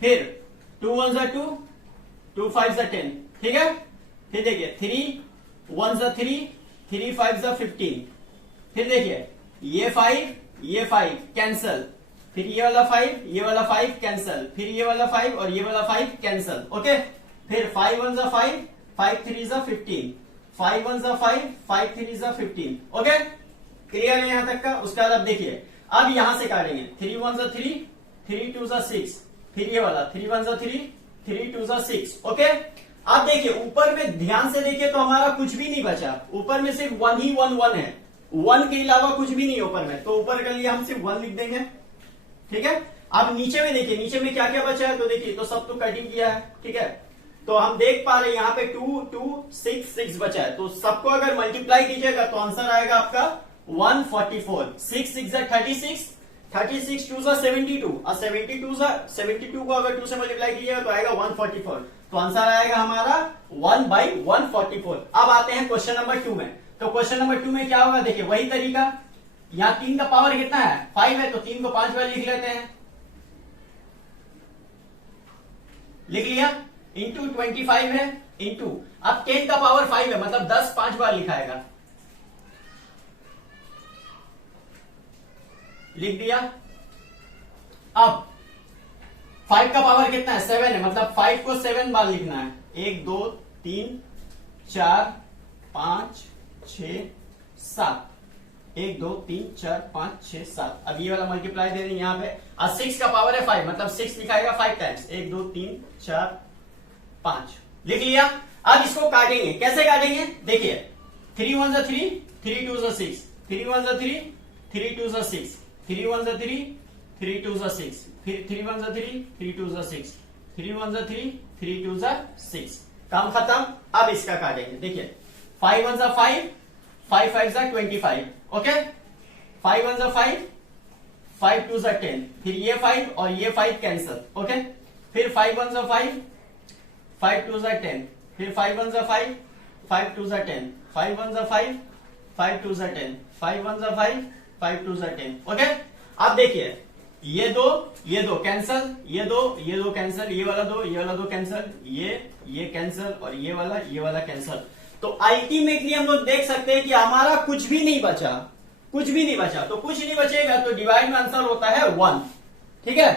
फिर 2 1 2 2 5 10। ठीक है, फिर देखिए 3 1 3 3 5 15, फिर देखिए ये 5 कैंसल, फिर ये वाला 5, ये वाला 5 कैंसल, फिर ये वाला 5 और ये वाला 5 कैंसल। ओके, फिर 5 1 जा 5, 5 3 जा 15, 5 1 जा 5, 5 3 जा 15। ओके, क्लियर है यहां तक का। उसके बाद अब देखिए, अब यहां से काटेंगे, 3 1 जा 3, 3 2 जा 6, फिर ये वाला 3 1 जा 3, 3 2 जा 6। ओके, अब देखिए ऊपर में ध्यान से देखिए तो हमारा कुछ भी नहीं बचा, ऊपर में सिर्फ 1 ही 1 है, 1 के अलावा कुछ भी नहीं ऊपर में, तो ऊपर के लिए हम सिर्फ 1 लिख देंगे। ठीक है, अब नीचे में देखिए, नीचे में क्या क्या बचा है, तो देखिए तो सब तो कटिंग किया है। ठीक है, तो हम देख पा रहे हैं यहाँ पे 2 2 6 6 बचा है, तो सबको अगर मल्टीप्लाई कीजिएगा तो आंसर आएगा आपका 144। 6 6 36, 36 2 72 और 72 को अगर 2 से मल्टीप्लाई कीजिएगा तो आएगा 144, तो आंसर आएगा हमारा 1/144। अब आते हैं क्वेश्चन नंबर 2 में। तो क्वेश्चन नंबर 2 में क्या होगा, देखिए वही तरीका, यहाँ 3 का पावर कितना है, 5 है, तो 3 को 5 बार लिख लेते हैं, लिख लिया, इंटू 25 है, इंटू अब 10 का पावर 5 है, मतलब 10 5 बार लिखाएगा, लिख दिया। अब 5 का पावर कितना है, 7 है, मतलब 5 को 7 बार लिखना है, 1 2 3 4 5 6 7, 1 2 3 4 5 6 7। अब ये वाला मल्टीप्लाई दे देंगे यहाँ पे, और 6 का पावर है 5, मतलब 6 लिखाएगा 5 टाइम्स, 1 2 3 4 5, लिख लिया। अब इसको काटेंगे, कैसे काटेंगे, देखिए 3 1 जा 3, 3 2 जा 6, 3 1 जा 3, 3 2 जा 6, 3 1 जा 3, 3 2 जा 6, फिर 3 1 जा 3, 3 2 जा 6, 3 1 जा 3, 3 2 जा 6, काम खत्म। अब इसका काटेंगे, देखिए 5 1 जा 5, 5 5 जा 25। ओके, 5 1 जा 5, 5 2 जा 10, फिर ये 5 और ये 5 कैंसल। ओके, फिर 5 1 जा 5, 5 2 जा 10, फिर 5 1 जा 5, 5 2 जा 10, 5 1 जा 5, 5 2 जा 10, 5 1 जा 5, 5 2 जा 10। ओके, अब देखिए ये दो कैंसल, ये दो कैंसल, ये वाला दो कैंसल, ये कैंसल और ये वाला कैंसल। तो अल्टीमेटली हम लोग देख सकते हैं कि हमारा कुछ भी नहीं बचा, कुछ भी नहीं बचा, तो कुछ नहीं बचेगा तो डिवाइड में आंसर होता है 1। ठीक है,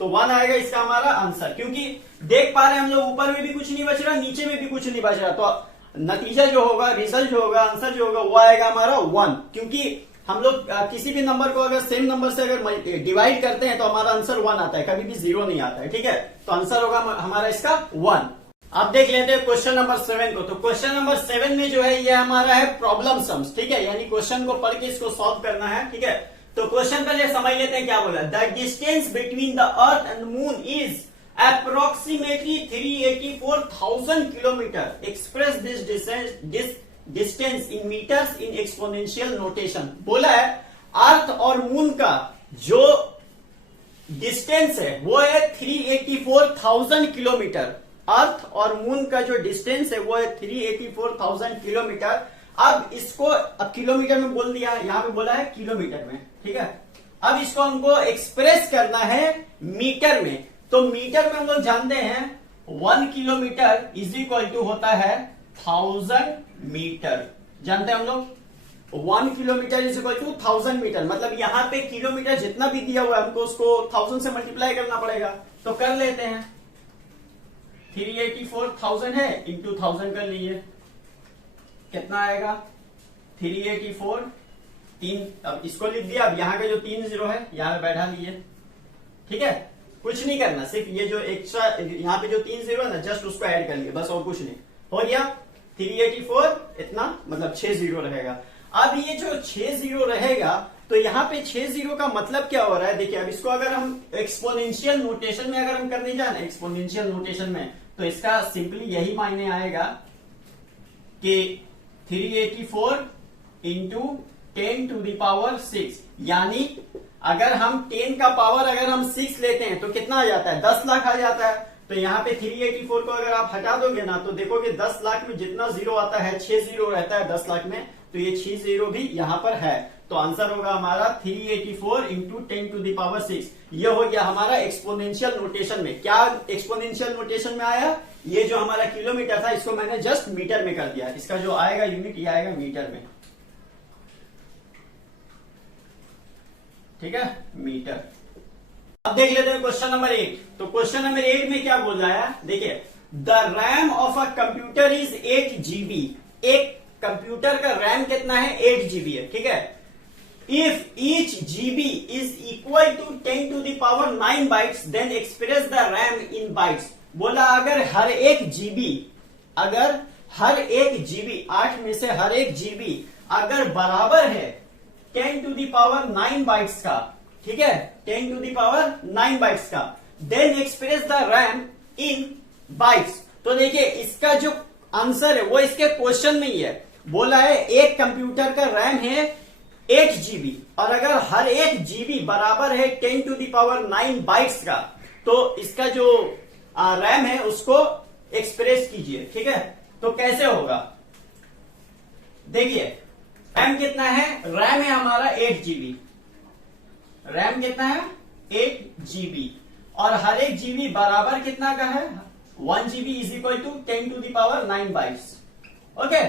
तो 1 आएगा इसका हमारा आंसर, क्योंकि देख पा रहे हैं हम लोग ऊपर में भी कुछ नहीं बच रहा, नीचे में भी कुछ नहीं बच रहा, तो नतीजा जो होगा, रिजल्ट जो होगा, आंसर जो होगा वो आएगा हमारा 1। क्योंकि हम लोग किसी भी नंबर को अगर सेम नंबर से अगर डिवाइड करते हैं तो हमारा आंसर 1 आता है, कभी भी 0 नहीं आता है। ठीक है, तो आंसर होगा हमारा इसका 1। अब देख लेते हैं क्वेश्चन नंबर 7 को। तो क्वेश्चन नंबर 7 में जो है ये हमारा है प्रॉब्लम सम्स। ठीक है, यानी क्वेश्चन को पढ़ के इसको सॉल्व करना है। ठीक है, तो क्वेश्चन पहले समझ लेते हैं क्या बोला। The distance between the earth and moon is approximately 384,000 kilometre. Express this distance in metres in exponential notation. बोला है अर्थ और मून का जो डिस्टेंस है वो है 384,000 किलोमीटर। अर्थ और मून का जो डिस्टेंस है वो है 384,000 किलोमीटर। अब इसको अब किलोमीटर में बोल दिया, यहां पे बोला है किलोमीटर में। ठीक है, अब इसको हमको एक्सप्रेस करना है मीटर में। तो मीटर में हम लोग जानते हैं 1 किलोमीटर इज इक्वल टू होता है 1000 मीटर। जानते हैं हम लोग 1 kilometre is equal to 1000 metre. मतलब यहां पे किलोमीटर जितना भी दिया हुआ है हमको उसको 1000 से मल्टीप्लाई करना पड़ेगा। तो कर लेते हैं, 384,000 है इंटू 1000 कर लीजिए, कितना आएगा 384 3। अब इसको लिख दिया, अब यहाँ का जो 3 जीरो है यहाँ पे बैठा लीजिए। ठीक है, कुछ नहीं करना, सिर्फ ये जो एक्स्ट्रा यहाँ पे जो 3 जीरो है ना जस्ट उसको ऐड कर लिए बस, और कुछ नहीं। हो गया 384 इतना, मतलब 6 जीरो रहेगा। अब ये जो 6 जीरो रहेगा तो यहाँ पे 6 जीरो का मतलब क्या हो रहा है, देखिए अब इसको अगर हम एक्सपोनेंशियल नोटेशन में अगर हम करने जाए, एक्सपोनेंशियल नोटेशन में, तो इसका सिंपली यही मायने आएगा कि 384 इंटू 10 टू द पावर 6। यानी अगर हम 10 का पावर अगर हम 6 लेते हैं तो कितना आ जाता है, 10 लाख आ जाता है। तो यहाँ पे 384 को अगर आप हटा दोगे ना तो देखोगे 10 लाख में जितना जीरो आता है, 6 जीरो रहता है 10 लाख में, तो ये 6 जीरो भी यहाँ पर है। तो आंसर होगा हमारा 384 इंटू 10 टू द पावर 6। ये हो गया हमारा एक्सपोनेंशियल नोटेशन में। क्या एक्सपोनेंशियल नोटेशन में आया, ये जो हमारा किलोमीटर था इसको मैंने जस्ट मीटर में कर दिया। इसका जो आएगा यूनिट ये आएगा मीटर में। ठीक है, मीटर। अब देख लेते हैं क्वेश्चन नंबर 8। तो क्वेश्चन नंबर 8 में क्या बोल रहा है, देखिए, the RAM of a computer is 8 GB। एक कंप्यूटर का रैम कितना है, 8 GB है, ठीक है। If each GB is equal to 10 to the power 9 bytes then express the RAM in bytes. बोला अगर हर एक GB 8 में से हर एक GB अगर बराबर है 10 to the power 9 बाइट्स का, ठीक है, 10 to the power 9 बाइट्स का, then express the RAM in bytes. तो देखिए इसका जो आंसर है वो इसके क्वेश्चन में ही है। बोला है एक कंप्यूटर का रैम है 8 GB और अगर हर एक GB बराबर है 10 to the power 9 बाइट्स का, तो इसका जो रैम है उसको एक्सप्रेस कीजिए, ठीक है। तो कैसे होगा, देखिए रैम कितना है, रैम है हमारा 8 GB, रैम कितना है 8 GB और हर एक GB बराबर कितना का है 1 GB is equal to 10 to the power 9 bytes. Okay,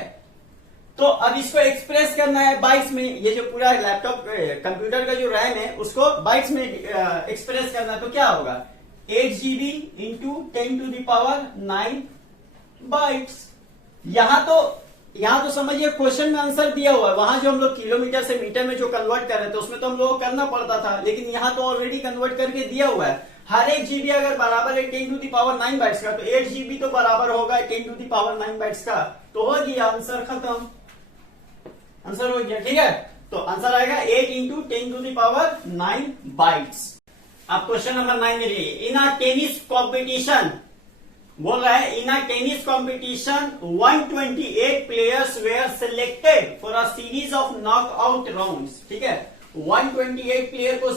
तो अब इसको एक्सप्रेस करना है बाइट्स में। ये जो पूरा लैपटॉप कंप्यूटर का जो रैम है उसको बाइट्स में एक्सप्रेस करना है। तो क्या होगा 8 GB into 10 to the power 9 bytes. यहां तो समझिए क्वेश्चन में आंसर दिया हुआ है, वहां जो हम लोग किलोमीटर से मीटर में जो कन्वर्ट कर रहे थे उसमें तो हम लोग को करना पड़ता था, लेकिन यहां तो ऑलरेडी कन्वर्ट करके दिया हुआ है। हर एक GB अगर बराबर है 10 to the power 9 बाइट्स का, तो 8 GB तो बराबर होगा 10 to the power 9 बाइट्स का। तो हो गया आंसर, खत्म, आंसर हो गया, ठीक है। तो आंसर आएगा 8 into 10 to the power 9 bytes. अब क्वेश्चन नंबर 9 में देखिए, इन अ टेनिस कॉम्पिटिशन, बोल रहा है in a tennis competition 128 players were selected for a series of knockout rounds, ठीक है। 128 प्लेयर को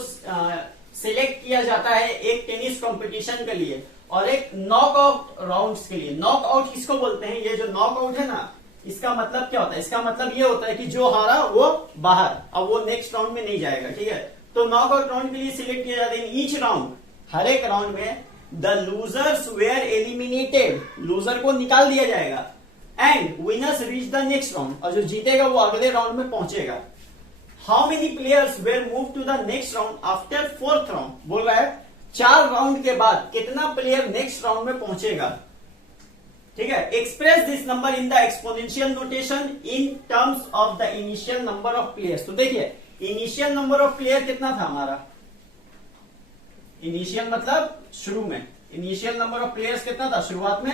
सिलेक्ट किया जाता है एक टेनिस कंपटीशन के लिए और एक नॉकआउट राउंड्स के लिए। नॉकआउट किसको बोलते हैं, ये जो नॉकआउट है ना, इसका मतलब क्या होता है, इसका मतलब ये होता है कि जो हारा वो बाहर, अब वो नेक्स्ट राउंड में नहीं जाएगा, ठीक है। तो नॉकआउट राउंड के लिए सिलेक्ट किया जाता है। इन ईच राउंड, हर एक राउंड में the losers were eliminated, loser को निकाल दिया जाएगा, and winners reach the next round, और जो जीतेगा वो अगले राउंड में पहुंचेगा। How many players were move to the next round after 4th round, बोल रहा है 4 राउंड के बाद कितना प्लेयर नेक्स्ट राउंड में पहुंचेगा, ठीक है। Express this number in the exponential notation in terms of the initial number of players. तो देखिए इनिशियल नंबर ऑफ प्लेयर कितना था हमारा, इनिशियल मतलब शुरू में, इनिशियल नंबर ऑफ प्लेयर्स कितना था शुरुआत में,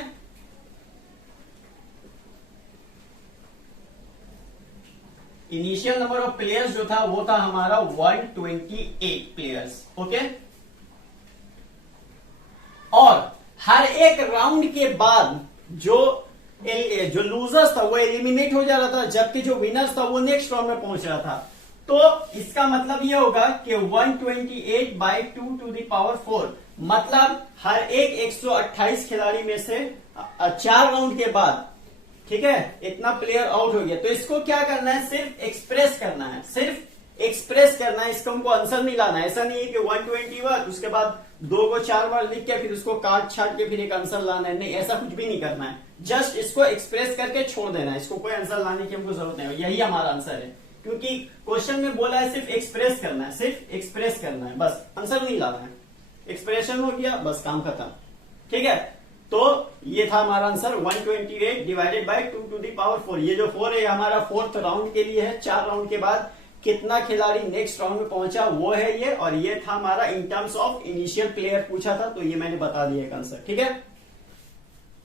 इनिशियल नंबर ऑफ प्लेयर्स जो था वो था हमारा 128 प्लेयर्स, ओके। और हर एक राउंड के बाद जो लूजर्स था वो एलिमिनेट हो जा रहा था, जबकि जो विनर्स था वो नेक्स्ट राउंड में पहुंच रहा था। तो इसका मतलब ये होगा कि 128 बाई 2 to the power 4, मतलब हर एक 128 खिलाड़ी में से 4 राउंड के बाद, ठीक है, इतना प्लेयर आउट हो गया। तो इसको क्या करना है, सिर्फ एक्सप्रेस करना है, सिर्फ एक्सप्रेस करना है, इसको हमको आंसर नहीं लाना है। ऐसा नहीं है कि 120 हुआ उसके बाद 2 को 4 बार लिख के फिर उसको काट छाट के फिर एक आंसर लाना है, नहीं, ऐसा कुछ भी नहीं करना है। जस्ट इसको एक्सप्रेस करके छोड़ देना है, इसको कोई आंसर लाने की हमको जरूरत नहीं है। यही हमारा आंसर है, क्योंकि क्वेश्चन में बोला है सिर्फ एक्सप्रेस करना है, सिर्फ एक्सप्रेस करना है, बस आंसर नहीं लाना है। एक्सप्रेशन हो गया, बस काम खत्म, ठीक है। तो ये था हमारा answer 128 divided by 2 to the power 4। ये जो 4 है हमारा 4th राउंड के लिए है, 4 राउंड के बाद कितना खिलाड़ी नेक्स्ट राउंड में पहुंचा वो है ये, और ये था हमारा in terms of initial player पूछा था, तो ये मैंने बता दिया एक आंसर, ठीक है।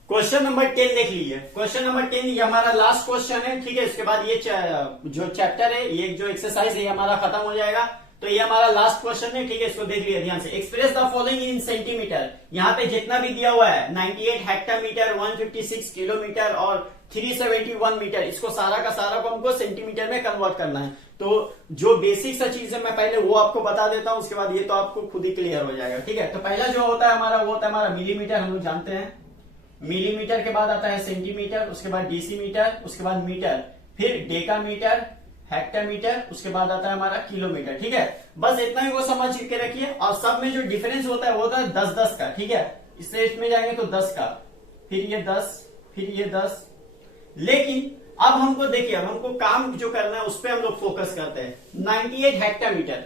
क्वेश्चन नंबर 10 देख लीजिए। क्वेश्चन नंबर 10 ये हमारा लास्ट क्वेश्चन है, ठीक है। इसके बाद ये जो चैप्टर है, ये जो एक्सरसाइज है हमारा खत्म हो जाएगा। तो ये हमारा लास्ट क्वेश्चन है, ठीक है। इसको देख लिया ध्यान से। Express the following in centimetre, यहाँ पे जितना भी दिया हुआ है 98 हेक्टामीटर, 156 किलोमीटर और 371 मीटर, इसको सारा का सारा को हमको सेंटीमीटर में कन्वर्ट करना है। तो जो बेसिक सा चीज है मैं पहले वो आपको बता देता हूं, उसके बाद ये तो आपको खुद ही क्लियर हो जाएगा, ठीक है। तो पहला जो होता है हमारा वो होता है हमारा मिलीमीटर, हम लोग जानते हैं। मिलीमीटर के बाद आता है सेंटीमीटर, उसके बाद डेसीमीटर, उसके बाद मीटर, फिर डेकामीटर, हेक्टामीटर, उसके बाद आता है हमारा किलोमीटर, ठीक है। बस इतना ही वो समझ के रखिए। और सब में जो डिफरेंस होता है वो होता है 10-10 का, ठीक है। इससे इसमें जाएंगे तो 10 का, फिर ये 10, फिर ये 10। लेकिन अब हमको देखिए, अब हमको काम जो करना है उस पर हम लोग फोकस करते हैं। 98 हेक्टामीटर,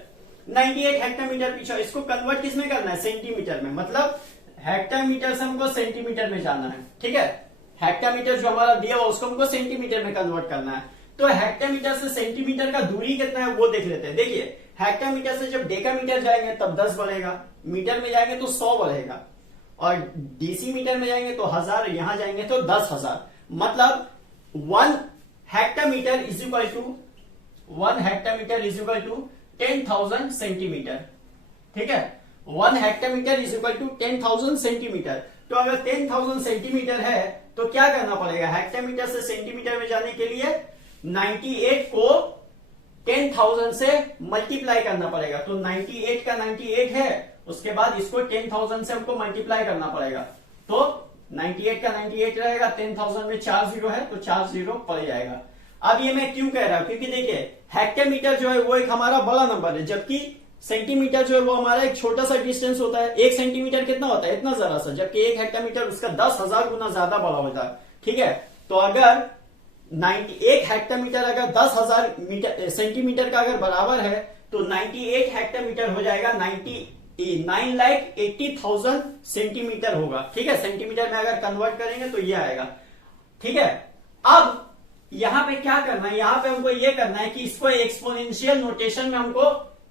98 हेक्टोमीटर पीछे। इसको कन्वर्ट किस में करना है, सेंटीमीटर में, मतलब हेक्टोमीटर से हमको सेंटीमीटर में जाना है, ठीक है। हेक्टोमीटर जो हमारा दिया हुआ उसको हमको सेंटीमीटर में कन्वर्ट करना है। तो हेक्टोमीटर से सेंटीमीटर का दूरी कितना है वो देख लेते हैं। देखिए हेक्टोमीटर से जब डेकामीटर जाएंगे तब 10 बढ़ेगा, मीटर में जाएंगे तो 100 बढ़ेगा, और डेसीमीटर में जाएंगे तो 1000, यहां जाएंगे तो 10,000। मतलब 1 hectometre is equal to 10,000 centimetre, ठीक है। 1 hectometre is equal to 10,000 centimetre. तो अगर 10,000 सेंटीमीटर है तो क्या करना पड़ेगा, हेक्टोमीटर से सेंटीमीटर में जाने के लिए 98 को 10,000 से मल्टीप्लाई करना पड़ेगा। तो 98 का 98 है, उसके बाद इसको 10,000 से हमको मल्टीप्लाई करना पड़ेगा। तो 98 का 98 रहेगा, 10,000 में 4 जीरो है तो 4 जीरो पड़ जाएगा। अब ये मैं क्यों कह रहा हूं, क्योंकि देखिए हेक्टोमीटर जो है वो एक हमारा बड़ा नंबर है, जबकि सेंटीमीटर जो है वो हमारा एक छोटा सा डिस्टेंस होता है। 1 सेंटीमीटर कितना होता है, इतना जरा सा, जबकि 1 हेक्टोमीटर उसका 10,000 गुना ज्यादा बड़ा होता है, ठीक है। तो अगर 1 हेक्टोमीटर अगर 10,000 सेंटीमीटर का अगर बराबर है तो 98 हेक्टोमीटर हो जाएगा 9,80,000 सेंटीमीटर होगा, ठीक है। सेंटीमीटर में अगर कन्वर्ट करेंगे तो ये आएगा, ठीक है। अब यहां पे क्या करना है, यहां पे हमको ये करना है कि इसको एक्सपोनेंशियल नोटेशन में हमको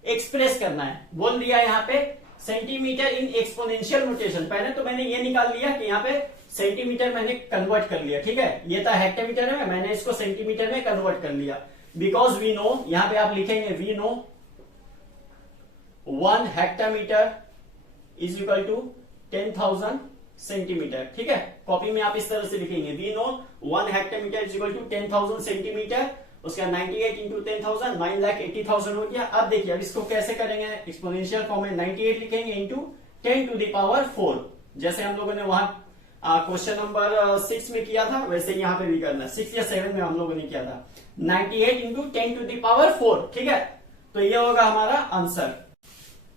एक्सप्रेस करना है। बोल दिया यहां पे सेंटीमीटर इन एक्सपोनेंशियल नोटेशन। पहले तो मैंने ये निकाल लिया कि यहाँ पे सेंटीमीटर मैंने कन्वर्ट कर लिया, ठीक है। ये था हेक्टोमीटर में, मैंने इसको सेंटीमीटर में कन्वर्ट कर लिया। बिकॉज वी नो, यहां पे आप लिखेंगे we know 1 hectometre is equal to 10,000 centimetre, ठीक है। कॉपी में आप इस तरह से लिखेंगे we know 1 hectometre is equal to 10,000 centimetre, उसका 98 इंटू 10,000 9,80,000 हो गया। अब देखिए अब इसको कैसे करेंगे, एक्सपोनेंशियल फॉर्म में 98 लिखेंगे इंटू 10 टू द पावर 4, जैसे हम लोगों ने वहां क्वेश्चन नंबर 6 में किया था, वैसे यहाँ पे भी करना है। 6 या 7 में हम लोगों ने किया था 98 इंटू 10 टू द पावर 4, ठीक है। तो ये होगा हमारा आंसर।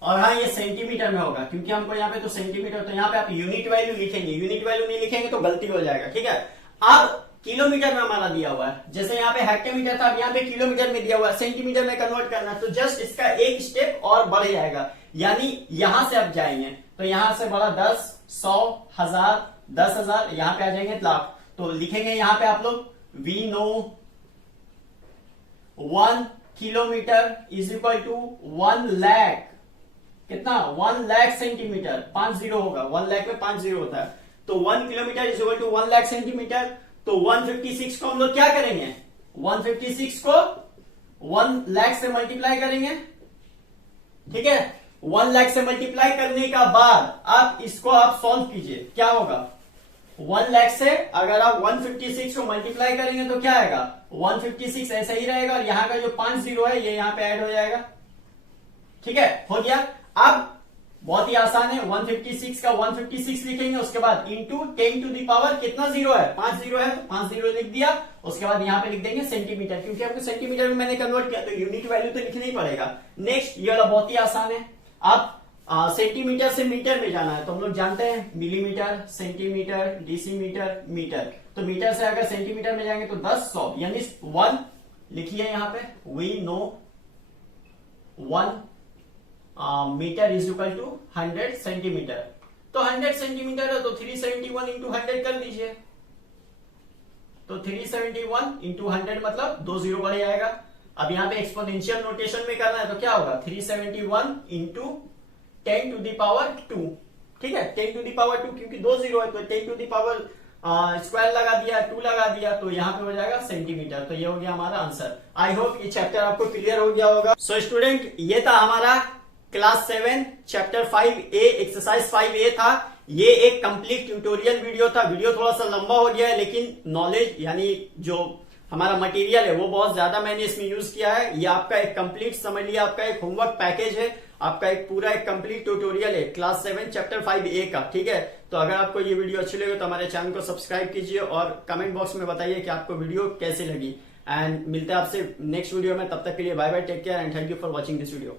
और हाँ ये सेंटीमीटर में होगा, क्योंकि हमको यहाँ पे तो सेंटीमीटर, तो यहाँ पे आप यूनिट वैल्यू लिखेंगे, यूनिट वैल्यू नहीं लिखेंगे तो गलती हो जाएगा, ठीक है। अब किलोमीटर में हमारा दिया हुआ है, जैसे यहाँ पे हेक्टोमीटर था, अब यहाँ पे किलोमीटर में दिया हुआ है, सेंटीमीटर में कन्वर्ट करना, तो जस्ट इसका एक स्टेप और बढ़ जाएगा। यानी यहां से अब जाएंगे तो यहां से बड़ा 10, 100, 1000, 10,000, यहां पे आ जाएंगे लाख। तो लिखेंगे यहां पे आप लोग we know 1 kilometre is equal to 1 lakh, कितना 1 लाख सेंटीमीटर, 5 जीरो होगा, 1 लाख में 5 जीरो होता है। तो 1 kilometre is equal to 1 lakh centimetre. तो 156 को हम लोग क्या करेंगे, 156 को 1 लाख से मल्टीप्लाई करेंगे, ठीक है। 1 लाख से मल्टीप्लाई करने का बाद आप इसको आप सॉल्व कीजिए, क्या होगा 1 लाख से अगर आप 156 को मल्टीप्लाई करेंगे तो क्या आएगा, 156 ऐसा ही रहेगा, और यहां का जो 5 जीरो है ये यहां पे ऐड हो जाएगा, ठीक है। हो गया। अब बहुत ही आसान है, 156 का 156 लिखेंगे, उसके बाद इंटू 10 टू दी पावर कितना जीरो है, 5 जीरो है, तो 5 जीरो लिख दिया। उसके बाद यहां पे लिख देंगे सेंटीमीटर, क्योंकि आपको सेंटीमीटर में मैंने कन्वर्ट किया तो यूनिट वैल्यू तो लिखना ही पड़ेगा। नेक्स्ट ये वाला बहुत ही आसान है, आप सेंटीमीटर से मीटर में जाना है तो हम लोग जानते हैं मिलीमीटर, सेंटीमीटर, डेसीमीटर, मीटर। तो मीटर से अगर सेंटीमीटर में जाएंगे तो 10, 100, यानी 1 लिखिए यहां पे, we know 1 metre is equal to 100 centimetre. तो 100 सेंटीमीटर है तो 371 इंटू 100 कर लीजिए। तो 371 इंटू 100 मतलब 2 जीरो बढ़ जाएगा। अब यहाँ पे एक्सपोनेंशियल नोटेशन में करना है तो क्या होगा 371 इंटू 10 टू दी पावर 2, ठीक है। 10 टू दी पावर 2 क्योंकि 2 जीरो है तो 10 टू दी पावर स्क्वायर लगा दिया, 2 लगा दिया, तो यहाँ पे हो जाएगा सेंटीमीटर। तो ये हो गया हमारा आंसर। आई होप ये चैप्टर आपको क्लियर हो गया होगा। सो स्टूडेंट ये था हमारा class 7 chapter 5A exercise 5A था। ये एक कंप्लीट ट्यूटोरियल वीडियो था। वीडियो थोड़ा सा लंबा हो गया है, लेकिन नॉलेज यानी जो हमारा मटेरियल है वो बहुत ज्यादा मैंने इसमें यूज किया है। ये आपका एक कंप्लीट समझ लिया, आपका एक होमवर्क पैकेज है, आपका एक पूरा एक कंप्लीट ट्यूटोरियल है क्लास 7 चैप्टर 5A का, ठीक है। तो अगर आपको ये वीडियो अच्छी लगे तो हमारे चैनल को सब्सक्राइब कीजिए और कमेंट बॉक्स में बताइए कि आपको वीडियो कैसी लगी। एंड मिलते हैं आपसे नेक्स्ट वीडियो में, तब तक के लिए bye bye, take care and thank you for watching this video.